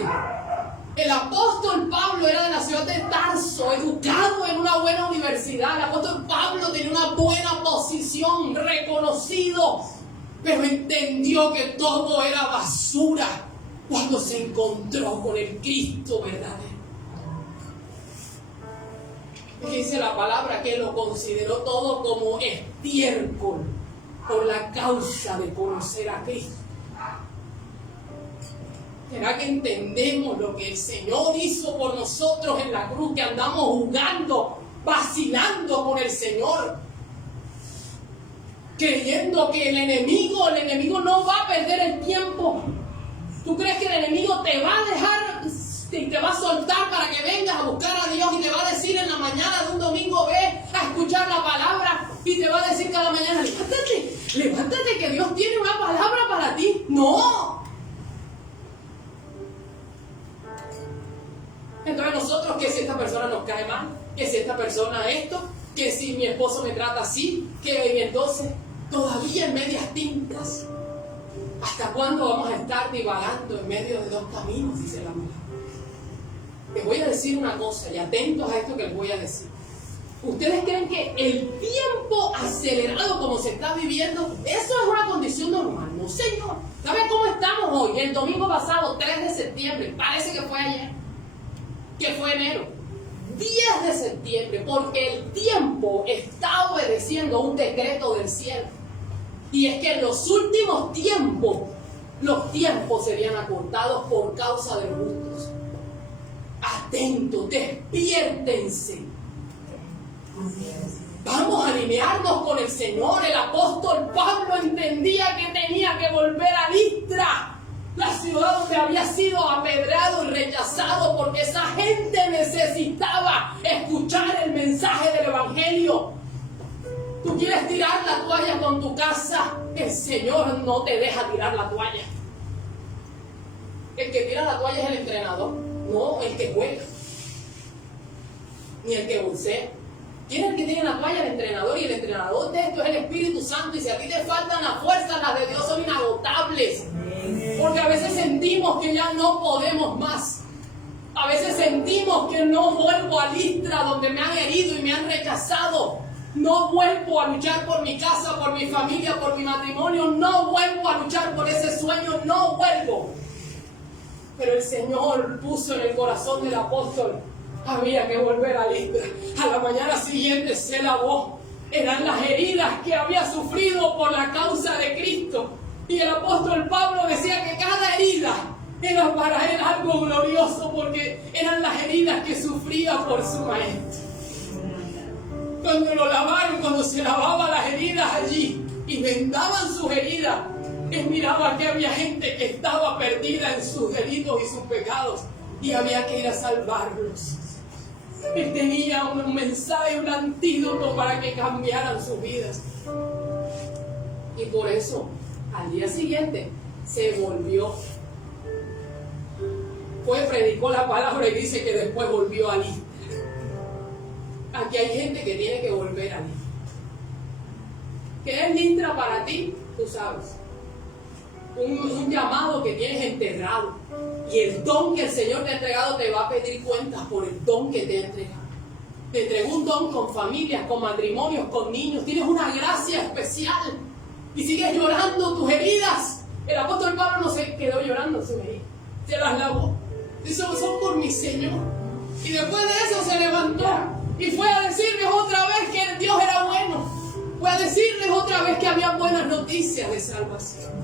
El apóstol Pablo era de la ciudad de Tarso, educado en una buena universidad. El apóstol Pablo tenía una buena posición, reconocido, pero entendió que todo era basura cuando se encontró con el Cristo verdadero. Y dice la palabra que lo consideró todo como estiércol por la causa de conocer a Cristo. ¿Será que entendemos lo que el Señor hizo por nosotros en la cruz? Que andamos jugando, vacilando con el Señor, creyendo que el enemigo no va a perder el tiempo. ¿Tú crees que el enemigo te va a dejar y te va a soltar para que vengas a buscar a Dios y te va a decir en la mañana de un domingo, ve a escuchar la palabra, y te va a decir cada mañana, levántate que Dios tiene una palabra para ti? No. Entonces nosotros, que si esta persona nos cae mal, que si esta persona esto, que si mi esposo me trata así, que entonces todavía en medias tintas. ¿Hasta cuándo vamos a estar divagando en medio de dos caminos? Dice la palabra. Les voy a decir una cosa, y atentos a esto que les voy a decir. ¿Ustedes creen que el tiempo acelerado como se está viviendo, eso es una condición normal? No, señor. ¿Saben cómo estamos hoy? El domingo pasado, 3 de septiembre, parece que fue ayer, que fue enero. 10 de septiembre, porque el tiempo está obedeciendo un decreto del cielo. Y es que en los últimos tiempos, los tiempos serían acortados por causa de los justos. Atentos, despiértense. Vamos a alinearnos con el Señor. El apóstol Pablo entendía que tenía que volver a Listra, la ciudad donde había sido apedreado y rechazado, porque esa gente necesitaba escuchar el mensaje del Evangelio. Tú quieres tirar la toalla con tu casa, el Señor no te deja tirar la toalla. El que tira la toalla es el entrenador, no el que juega, ni el que bolsea. ¿Quién es el que tiene la toalla? El entrenador, y el entrenador de esto es el Espíritu Santo. Y si a ti te faltan las fuerzas, las de Dios son inagotables. Porque a veces sentimos que ya no podemos más. A veces sentimos que no vuelvo a Listra, donde me han herido y me han rechazado. No vuelvo a luchar por mi casa, por mi familia, por mi matrimonio. No vuelvo a luchar por ese sueño. No vuelvo. Pero el Señor puso en el corazón del apóstol, había que volver a Listra. A la mañana siguiente se lavó. Eran las heridas que había sufrido por la causa de Cristo. Y el apóstol Pablo decía que cada herida era para él algo glorioso, porque eran las heridas que sufría por su maestro. Cuando lo lavaron, cuando se lavaban las heridas allí y vendaban sus heridas, él miraba que había gente que estaba perdida en sus delitos y sus pecados y había que ir a salvarlos. Él tenía un mensaje, un antídoto para que cambiaran sus vidas. Y por eso, al día siguiente, se volvió. Predicó la palabra y dice que después volvió a Listra. Aquí hay gente que tiene que volver a Listra. ¿Qué es Listra para ti? Tú sabes. Un llamado que tienes enterrado. Y el don que el Señor te ha entregado te va a pedir cuentas por el don que te ha entregado. Te entregó un don con familias, con matrimonios, con niños. Tienes una gracia especial. Y sigues llorando tus heridas. El apóstol Pablo no se quedó llorando sus heridas. Se las lavó. Eso son por mi Señor. Y después de eso se levantó. Y fue a decirles otra vez que Dios era bueno. Fue a decirles otra vez que había buenas noticias de salvación.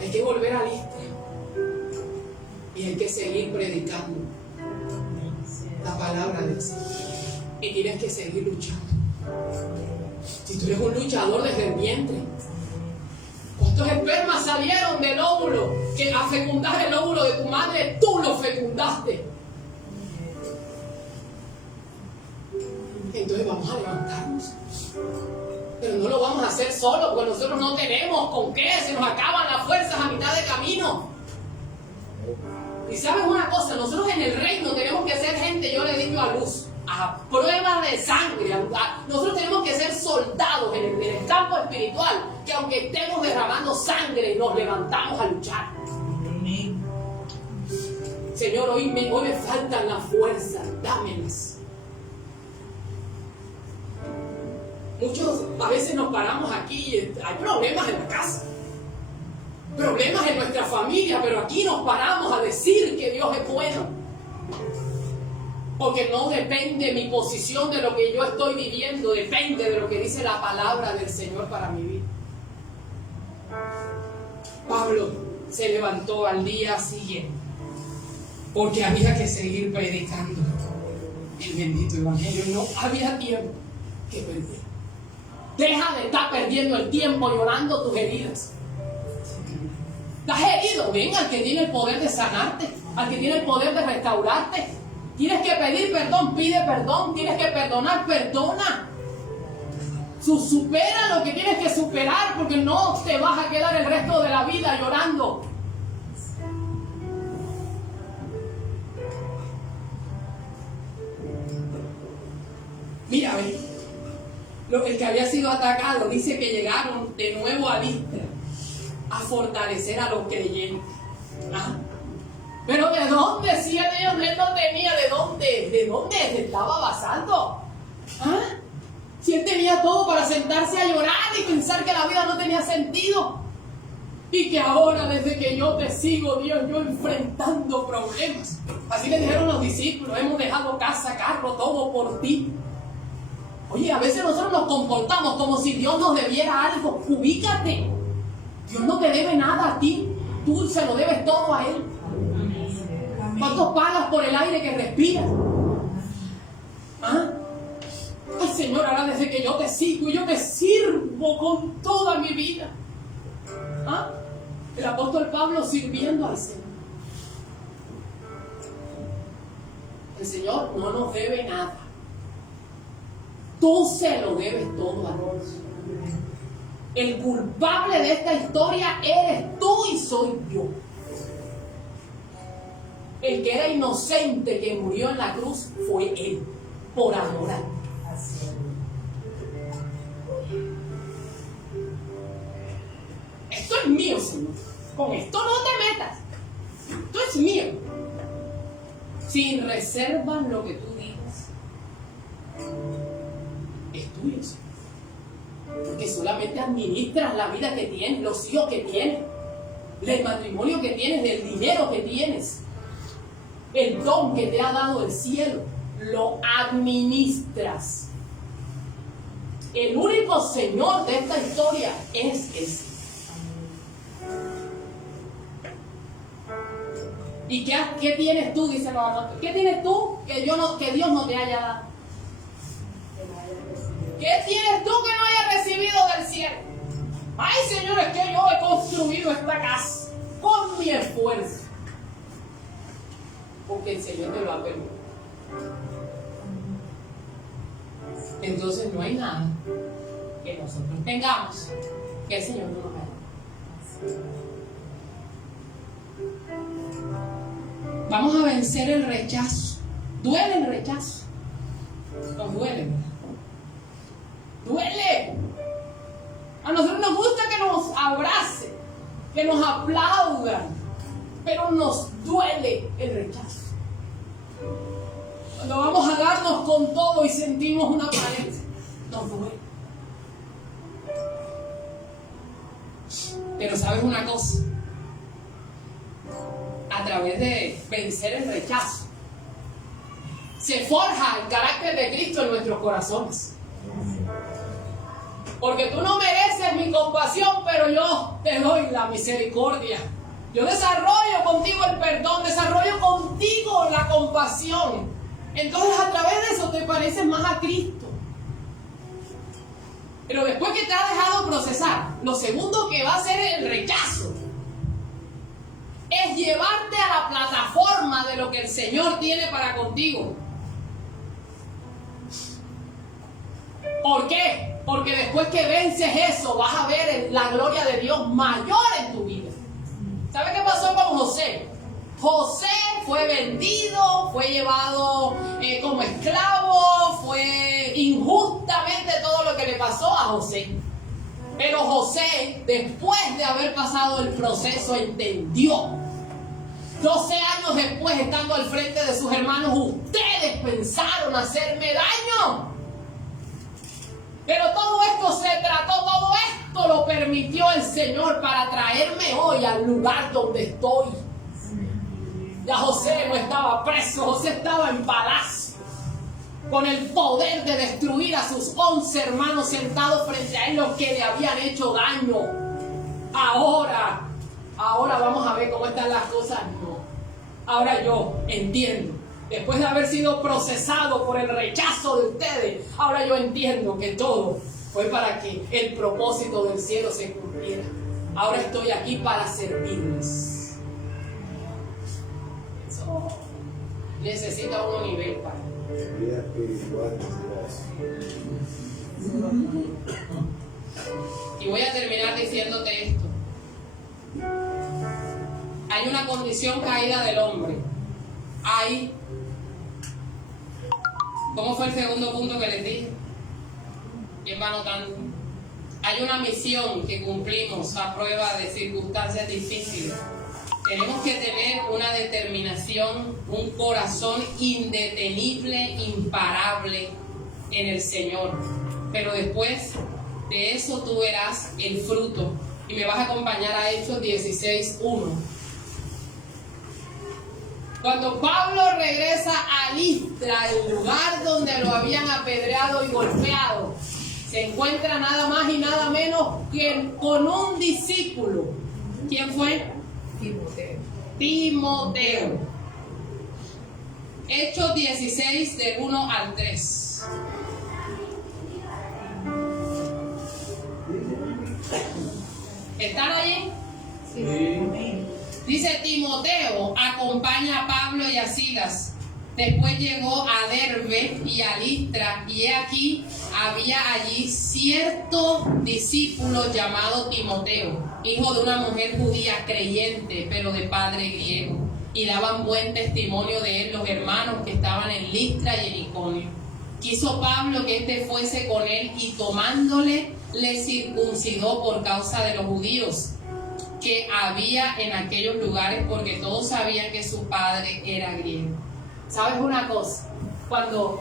Hay que volver a Listra. Y hay que seguir predicando la palabra de Dios. Y tienes que seguir luchando. Si tú eres un luchador desde el vientre, ¿cuántos espermas salieron del óvulo? Que a fecundar el óvulo de tu madre, tú lo fecundaste. Entonces vamos a levantarnos. Pero no lo vamos a hacer solo, porque nosotros no tenemos con qué, se nos acaban las fuerzas a mitad de camino. Y sabes una cosa, nosotros en el reino tenemos que ser gente, yo le he dicho a Luz, a prueba de sangre. Nosotros tenemos que ser soldados en el campo espiritual, que aunque estemos derramando sangre, nos levantamos a luchar. Señor, hoy me faltan las fuerzas, dámelas. Muchos a veces nos paramos aquí y hay problemas en la casa, problemas en nuestra familia, pero aquí nos paramos a decir que Dios es bueno. Porque no depende mi posición de lo que yo estoy viviendo, depende de lo que dice la palabra del Señor para mi vida. Pablo se levantó al día siguiente porque había que seguir predicando el bendito evangelio. No había tiempo que perder. Deja de estar perdiendo el tiempo llorando tus heridas. ¿Estás herido? Ven al que tiene el poder de sanarte, al que tiene el poder de restaurarte. Tienes que pedir perdón, pide perdón. Tienes que perdonar, perdona. Supera lo que tienes que superar, porque no te vas a quedar el resto de la vida llorando. Mira, el que había sido atacado dice que llegaron de nuevo a Listra a fortalecer a los creyentes. ¿Ah? Pero ¿de dónde? Si él no tenía de dónde se estaba basando. ¿Ah? Si él tenía todo para sentarse a llorar y pensar que la vida no tenía sentido. Y que ahora, desde que yo te sigo, Dios, yo enfrentando problemas. Así le dijeron los discípulos: hemos dejado casa, carro, todo por ti. Oye, a veces nosotros nos comportamos como si Dios nos debiera algo. Ubícate. Dios no te debe nada a ti. Tú se lo debes todo a Él. ¿Cuánto pagas por el aire que respiras? ¿Ah? Ay, Señor, ahora desde que yo te sigo, yo te sirvo con toda mi vida. ¿Ah? El apóstol Pablo sirviendo al Señor. El Señor no nos debe nada. Tú se lo debes todo a Dios. El culpable de esta historia eres tú y soy yo. El que era inocente, que murió en la cruz, fue Él, por amor a ti. Esto es mío, Señor. Con esto no te metas. Esto es mío. Sin reserva lo que tú digas es tuyo, Señor. Porque solamente administras la vida que tienes, los hijos que tienes, el matrimonio que tienes, el dinero que tienes, el don que te ha dado el cielo. Lo administras. El único Señor de esta historia es ese. ¿Y qué tienes tú? Dice Pablo. ¿Qué tienes tú que Dios no te haya dado? ¿Qué tienes tú que no hayas recibido del cielo? Ay, Señor, es que yo he construido esta casa con mi esfuerzo. Porque el Señor te lo ha permitido. Entonces no hay nada que nosotros tengamos que el Señor no nos haya. Vamos a vencer el rechazo. Duele el rechazo. Nos duele, ¿verdad? Duele. A nosotros nos gusta que nos abracen, que nos aplaudan, pero nos duele el rechazo. Cuando vamos a darnos con todo y sentimos una pared, nos duele. Pero ¿sabes una cosa? A través de vencer el rechazo, se forja el carácter de Cristo en nuestros corazones. Porque tú no mereces mi compasión, pero yo te doy la misericordia. Yo desarrollo contigo el perdón, desarrollo contigo la compasión. Entonces a través de eso te pareces más a Cristo. Pero después que te ha dejado procesar, lo segundo que va a ser el rechazo es llevarte a la plataforma de lo que el Señor tiene para contigo. ¿Por qué? Porque después que vences eso, vas a ver la gloria de Dios mayor en tu vida. ¿Sabes qué pasó con José? José fue vendido, fue llevado como esclavo, fue injustamente todo lo que le pasó a José. Pero José, después de haber pasado el proceso, entendió. 12 años después, estando al frente de sus hermanos, ustedes pensaron hacerme daño. Pero todo esto lo permitió el Señor para traerme hoy al lugar donde estoy. Ya José no estaba preso, José estaba en palacio. con el poder de destruir a sus 11 hermanos sentados frente a él, los que le habían hecho daño. Ahora vamos a ver cómo están las cosas. No. Ahora yo entiendo, después de haber sido procesado por el rechazo de ustedes, ahora yo entiendo que todo fue para que el propósito del cielo se cumpliera. Ahora estoy aquí para servirles. Eso necesita un nivel para Vida espiritual. Y voy a terminar diciéndote esto. Hay una condición caída del hombre. ¿Cómo fue el segundo punto que les dije? ¿Quién va anotando? Hay una misión que cumplimos a prueba de circunstancias difíciles. Tenemos que tener una determinación, un corazón indetenible, imparable en el Señor. Pero después de eso tú verás el fruto. Y me vas a acompañar a Hechos 16:1. Cuando Pablo regresa a Listra, el lugar donde lo habían apedreado y golpeado, se encuentra nada más y nada menos que con un discípulo. ¿Quién fue? Timoteo. Hechos 16 del 1 al 3. ¿Están allí? Sí. Dice: Timoteo acompaña a Pablo y a Silas. Después llegó a Derbe y a Listra, y he aquí había allí cierto discípulo llamado Timoteo, hijo de una mujer judía creyente, pero de padre griego, y daban buen testimonio de él los hermanos que estaban en Listra y en Iconio. Quiso Pablo que éste fuese con él, y tomándole le circuncidó por causa de los judíos que había en aquellos lugares, porque todos sabían que su padre era griego. ¿Sabes una cosa? Cuando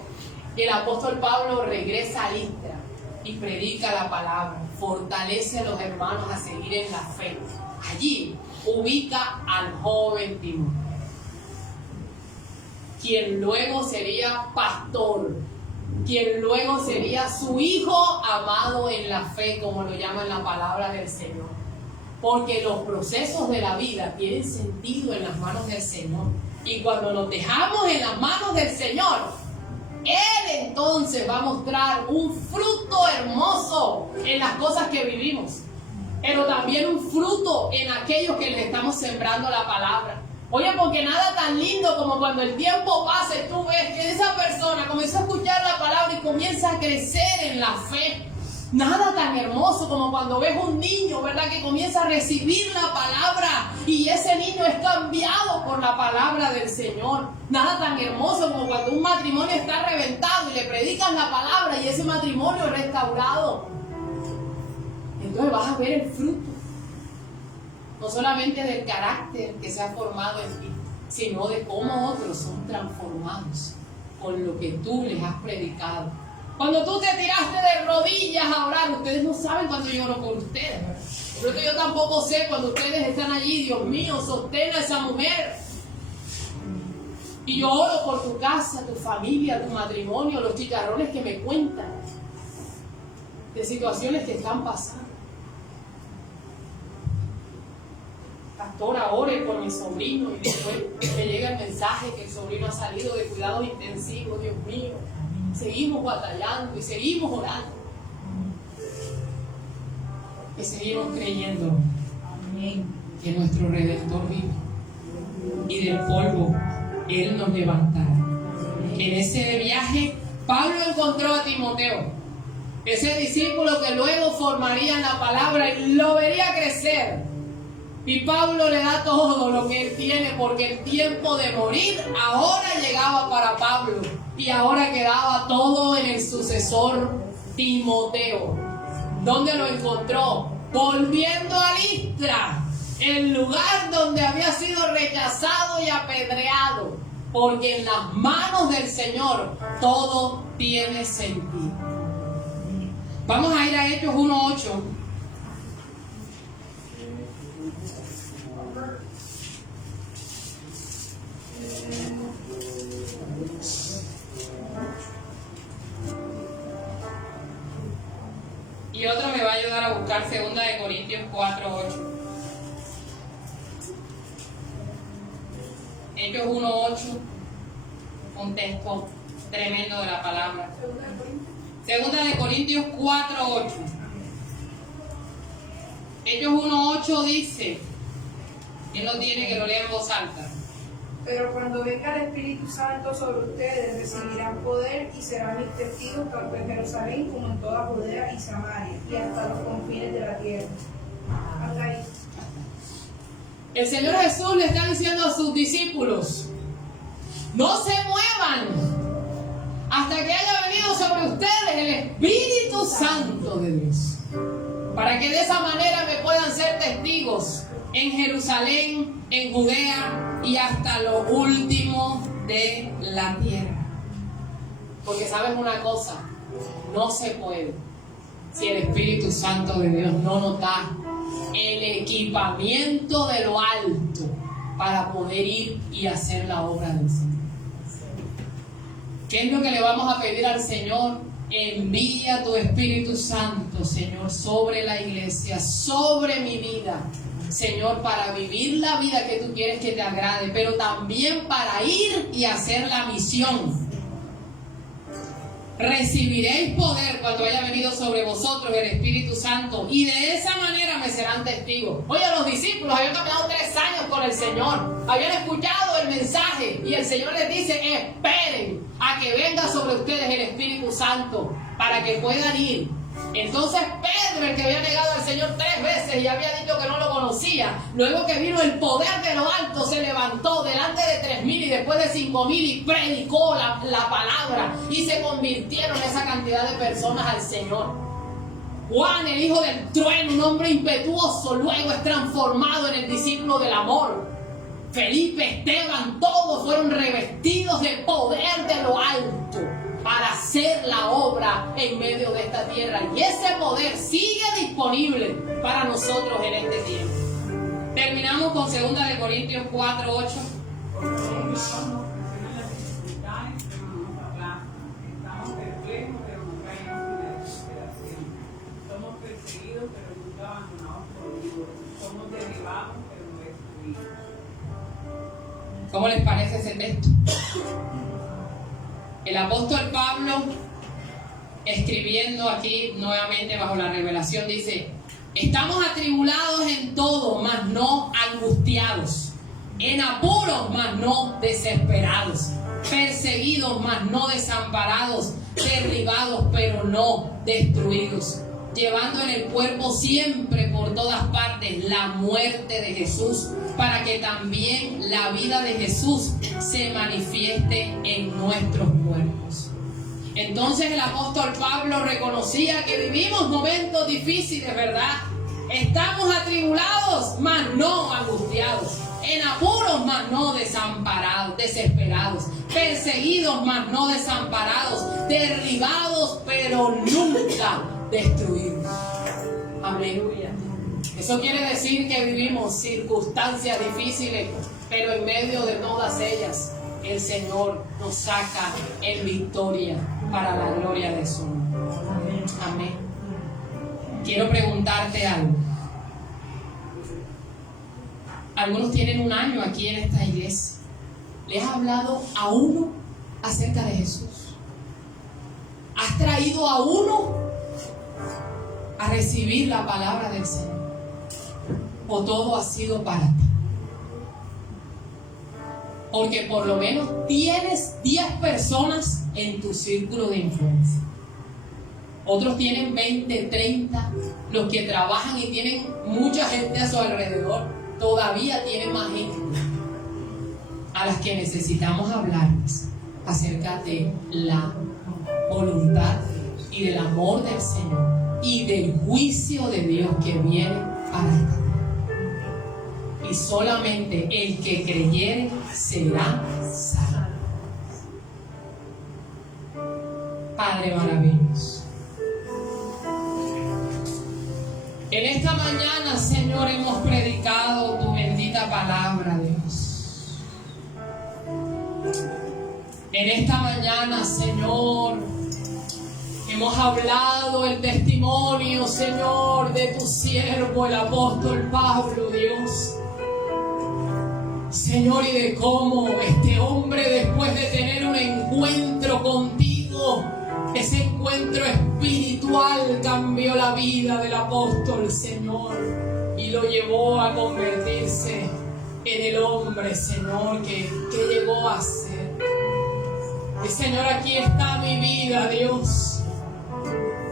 el apóstol Pablo regresa a Listra y predica la palabra, fortalece a los hermanos a seguir en la fe, allí ubica al joven Timoteo, quien luego sería pastor, quien luego sería su hijo amado en la fe, como lo llama en la palabra del Señor. Porque los procesos de la vida tienen sentido en las manos del Señor. Y cuando nos dejamos en las manos del Señor, Él entonces va a mostrar un fruto hermoso en las cosas que vivimos. Pero también un fruto en aquellos que les estamos sembrando la palabra. Oye, porque nada tan lindo como cuando el tiempo pasa y tú ves que esa persona comenzó a escuchar la palabra y comienza a crecer en la fe. Nada tan hermoso como cuando ves un niño, ¿verdad?, que comienza a recibir la palabra y ese niño es cambiado por la palabra del Señor. Nada tan hermoso como cuando un matrimonio está reventado y le predican la palabra y ese matrimonio es restaurado. Entonces vas a ver el fruto, no solamente del carácter que se ha formado en ti, sino de cómo otros son transformados con lo que tú les has predicado. Cuando tú te tiraste de rodillas a orar, ustedes no saben cuando yo oro por ustedes. Creo que yo tampoco sé cuando ustedes están allí. Dios mío, sostén a esa mujer. Y yo oro por tu casa, tu familia, tu matrimonio, los chicharrones que me cuentan de situaciones que están pasando. Pastora, ore por mi sobrino, y después me llega el mensaje que el sobrino ha salido de cuidados intensivos. Dios mío. Seguimos batallando y seguimos orando. Y seguimos creyendo que nuestro Redentor vive. Y del polvo Él nos levantará. En ese viaje, Pablo encontró a Timoteo, ese discípulo que luego formaría en la palabra y lo vería crecer. Y Pablo le da todo lo que él tiene, porque el tiempo de morir ahora llegaba para Pablo. Y ahora quedaba todo en el sucesor Timoteo. ¿Dónde lo encontró? Volviendo a Listra, el lugar donde había sido rechazado y apedreado. Porque en las manos del Señor todo tiene sentido. Vamos a ir a Hechos 1:8. Y otro me va a ayudar a buscar 2 Corintios 4:8. Hechos 1:8, un texto tremendo de la palabra. 2 Corintios 4:8. Hechos 1:8 dice, ¿quién lo tiene que lo lea en voz alta? Pero cuando venga el Espíritu Santo sobre ustedes, recibirán poder y serán mis testigos tanto en Jerusalén como en toda Judea y Samaria y hasta los confines de la tierra. Hasta ahí. El Señor Jesús le está diciendo a sus discípulos, no se muevan hasta que haya venido sobre ustedes el Espíritu Santo de Dios, para que de esa manera me puedan ser testigos en Jerusalén, en Judea y hasta lo último de la tierra. Porque sabes una cosa, no se puede si el Espíritu Santo de Dios no nos da el equipamiento de lo alto para poder ir y hacer la obra del Señor. ¿Qué es lo que le vamos a pedir al Señor? Envía tu Espíritu Santo, Señor, sobre la iglesia, sobre mi vida, Señor, para vivir la vida que tú quieres que te agrade, pero también para ir y hacer la misión. Recibiréis poder cuando haya venido sobre vosotros el Espíritu Santo, y de esa manera me serán testigos. Oye, los discípulos habían caminado 3 años con el Señor, habían escuchado el mensaje, y el Señor les dice, esperen a que venga sobre ustedes el Espíritu Santo para que puedan ir. Entonces Pedro, el que había negado al Señor 3 veces y había dicho que no lo conocía, luego que vino el poder de lo alto, se levantó delante de 3,000 y después de 5,000 y predicó la palabra, y se convirtieron esa cantidad de personas al Señor. Juan, el hijo del trueno, un hombre impetuoso, luego es transformado en el discípulo del amor. Felipe, Esteban, todos fueron revestidos del poder de lo alto para hacer la obra en medio de esta tierra. Y ese poder sigue disponible para nosotros en este tiempo. Terminamos con 2 Corintios 4:8. Estamos perplejos, pero no caemos en la desesperación. Somos perseguidos, pero nunca abandonados por Dios. Somos derribados, pero no destruidos. ¿Cómo les parece ese texto? El apóstol Pablo, escribiendo aquí nuevamente bajo la revelación, dice, estamos atribulados en todo, mas no angustiados, en apuros, mas no desesperados, perseguidos, mas no desamparados, derribados, pero no destruidos, llevando en el cuerpo siempre por todas partes la muerte de Jesús, para que también la vida de Jesús se manifieste en nuestros cuerpos. Entonces el apóstol Pablo reconocía que vivimos momentos difíciles, ¿verdad? Estamos atribulados, mas no angustiados, en apuros, mas no desamparados, desesperados, perseguidos, mas no desamparados, derribados, pero nunca destruidos. Aleluya. Eso quiere decir que vivimos circunstancias difíciles, pero en medio de todas ellas, el Señor nos saca en victoria para la gloria de su nombre. Amén. Quiero preguntarte algo. Algunos tienen 1 año aquí en esta iglesia. ¿Les has hablado a uno acerca de Jesús? ¿Has traído a uno a recibir la palabra del Señor? ¿O todo ha sido para ti? Porque por lo menos tienes 10 personas en tu círculo de influencia. Otros tienen 20, 30. Los que trabajan y tienen mucha gente a su alrededor, todavía tienen más gente a las que necesitamos hablarles acerca de la voluntad y del amor del Señor y del juicio de Dios que viene para esta tierra. Y solamente el que creyere será salvo. Padre maravilloso, en esta mañana, Señor, hemos predicado tu bendita palabra, Dios. En esta mañana, Señor, Hemos hablado el testimonio, Señor, de tu siervo, el apóstol Pablo, Dios. Señor, y de cómo este hombre, después de tener un encuentro contigo, ese encuentro espiritual cambió la vida del apóstol, Señor, y lo llevó a convertirse en el hombre, Señor, que llegó a ser. Y Señor, aquí está mi vida, Dios.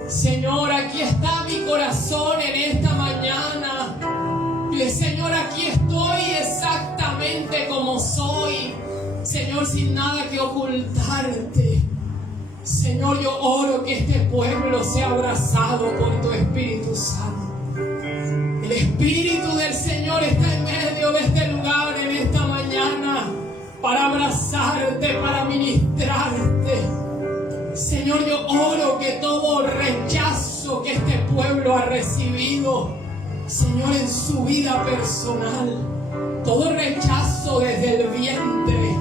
Señor, aquí está mi corazón en esta mañana. Y Señor, aquí estoy exactamente como soy. Señor, sin nada que ocultarte. Señor, yo oro que este pueblo sea abrazado por tu Espíritu Santo. El Espíritu del Señor está en medio de este lugar en esta mañana para abrazarte, para ministrarte. Señor, yo oro que todo rechazo que este pueblo ha recibido, Señor, en su vida personal, todo rechazo desde el vientre,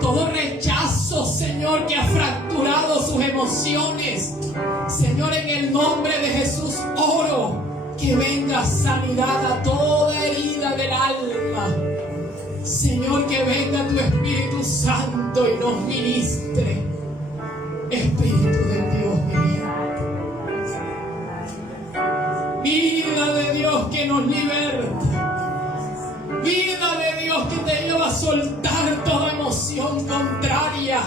todo rechazo, Señor, que ha fracturado sus emociones, Señor, en el nombre de Jesús oro que venga sanidad a toda herida del alma. Señor, que venga tu Espíritu Santo y nos ministre. Espíritu de Dios, vida de Dios que nos liberta, vida de Dios que te lleva a soltar toda emoción contraria,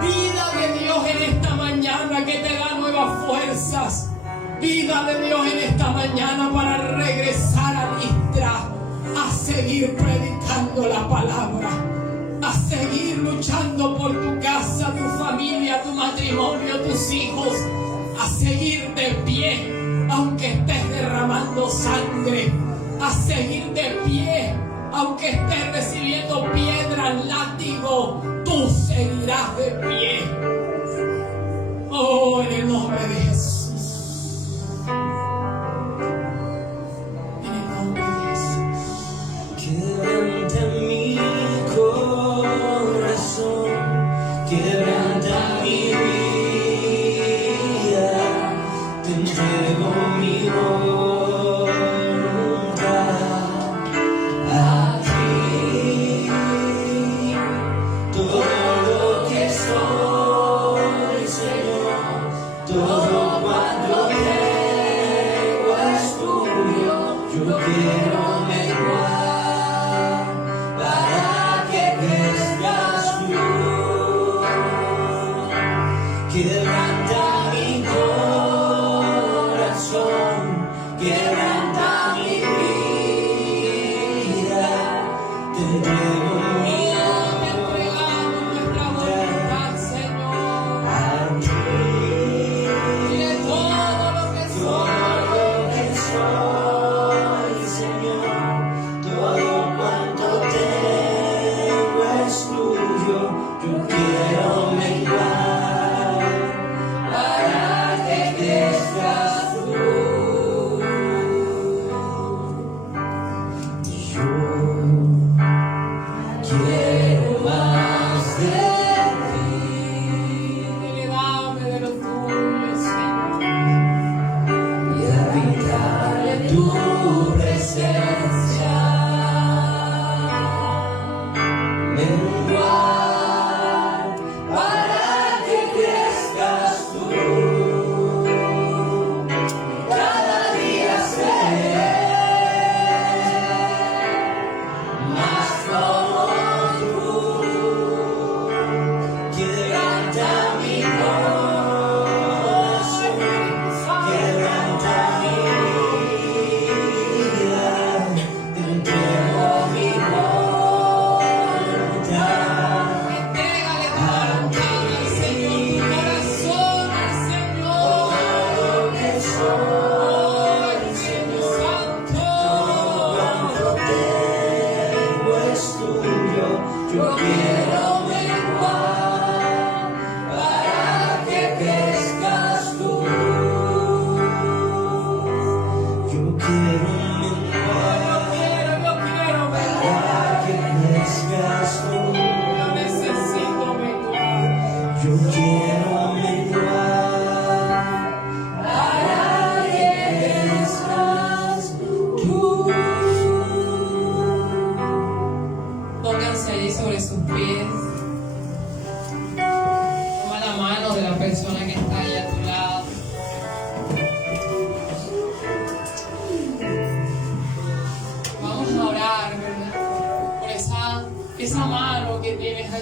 vida de Dios en esta mañana que te da nuevas fuerzas, vida de Dios en esta mañana para regresar a Listra, a seguir predicando la palabra, a seguir luchando por tu casa, tu familia, tu matrimonio, tus hijos, a seguir de pie, aunque estés derramando sangre, a seguir de pie, aunque estés recibiendo piedras, látigo, tú seguirás de pie. Oh, en el nombre de Jesús. En el nombre de Jesús. Quebranta mi corazón, quebranta mi vida, te entrego mi voluntad a ti. Todo lo que soy, Señor, todo cuanto tengo es tuyo. Yo quiero menguar para que crezcas tú. Quebranta mi corazón, quebranta mi vida, te entrego mi Te entregamos nuestra voluntad, Señor. a ti.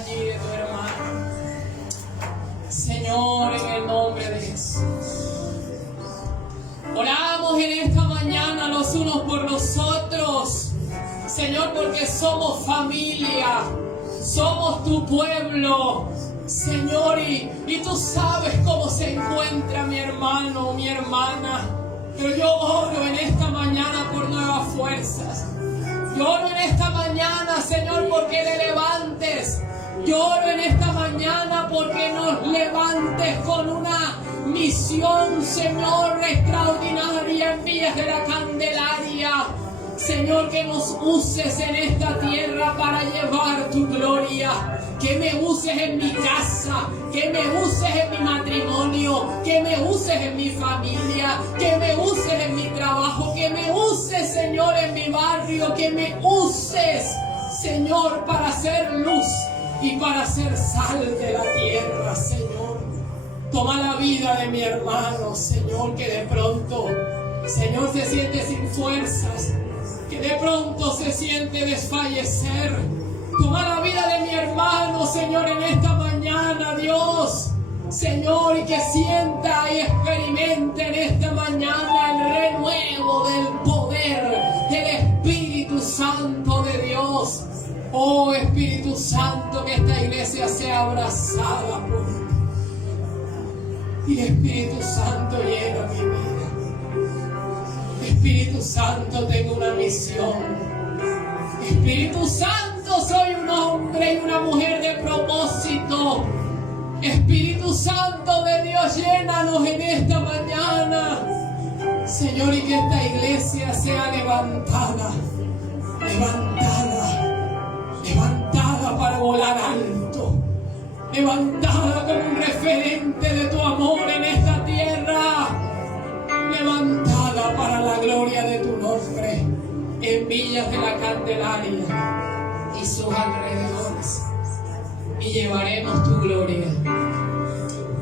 allí de tu hermano. Señor, en el nombre de Jesús. Oramos en esta mañana los unos por los otros, Señor, porque somos familia, somos tu pueblo, Señor, y tú sabes cómo se encuentra mi hermano, mi hermana. Pero yo oro en esta mañana por nuevas fuerzas. Yo oro en esta mañana, Señor, porque le levantes. Yo oro en esta mañana porque nos levantes con una misión, Señor, extraordinaria en Villas de la Candelaria. Señor, que nos uses en esta tierra para llevar tu gloria. Que me uses en mi casa, que me uses en mi matrimonio, que me uses en mi familia, que me uses en mi trabajo, que me uses, Señor, en mi barrio, que me uses, Señor, para hacer luz y para ser sal de la tierra, Señor. Toma la vida de mi hermano, Señor, que de pronto, Señor, se siente sin fuerzas, que de pronto se siente desfallecer. Toma la vida de mi hermano, Señor, en esta mañana, Dios. Señor, y que sienta y experimente en esta mañana el renuevo del poder del Espíritu Santo de Dios. Oh Espíritu Santo, que esta iglesia sea abrazada por ti. Y Espíritu Santo, llena mi vida. Espíritu Santo, tengo una misión. Espíritu Santo, soy un hombre y una mujer de propósito. Espíritu Santo de Dios, llénanos en esta mañana, Señor, y que esta iglesia sea levantada, levantada para volar alto, levantada como un referente de tu amor en esta tierra, levantada para la gloria de tu nombre en Villas de la Candelaria y sus alrededores, y llevaremos tu gloria.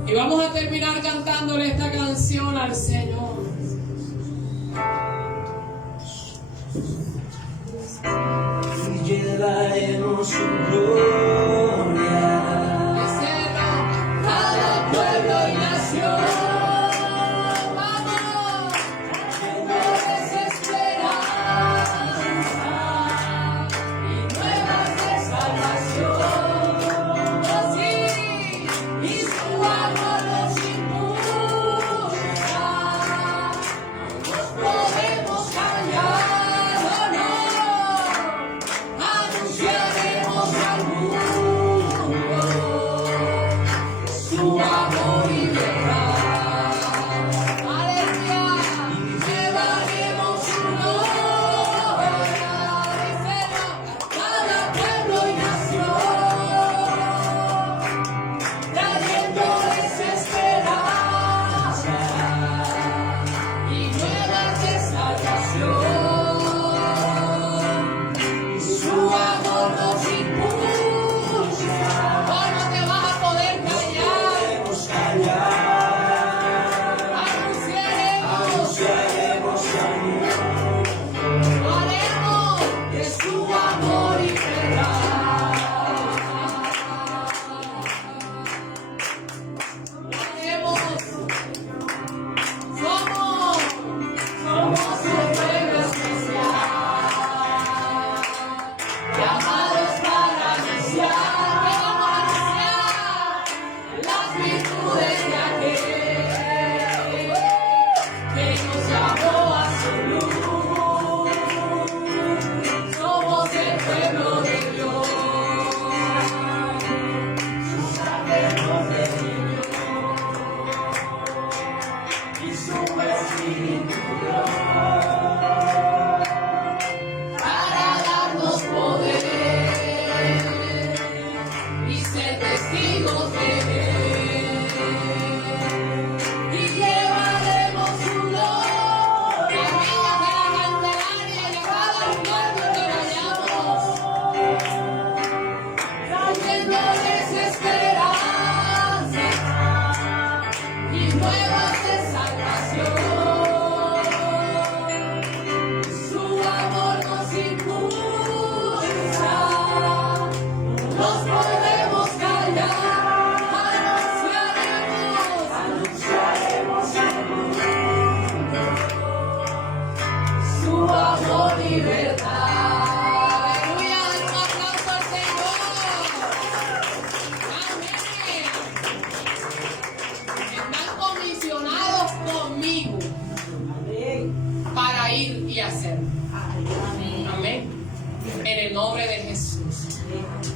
Y vamos a terminar cantándole esta canción al Señor. Y llevaremos su gloria. Cada pueblo y nación. hacerlo. Amén. En el nombre de Jesús.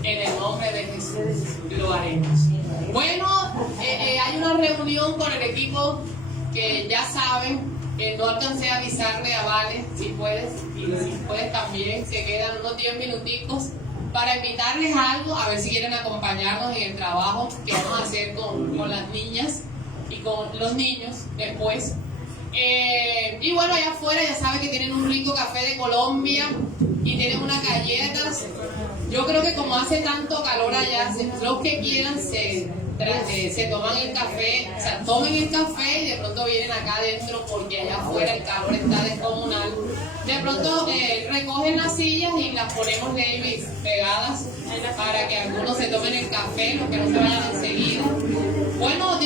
En el nombre de Jesús lo haremos. Bueno, hay una reunión con el equipo que ya saben. No alcancé a avisarle a Vale, si puedes, y si puedes también, se quedan unos 10 minuticos para invitarles algo, a ver si quieren acompañarnos en el trabajo que vamos a hacer con las niñas y con los niños después. Y bueno, allá afuera ya saben que tienen un rico café de Colombia y tienen unas galletas. Yo creo que como hace tanto calor allá, los que quieran se toman el café, o sea, tomen el café y de pronto vienen acá adentro porque allá afuera el calor está descomunal. De pronto recogen las sillas y las ponemos, Davis, pegadas para que algunos se tomen el café, los que no se vayan enseguida. Bueno,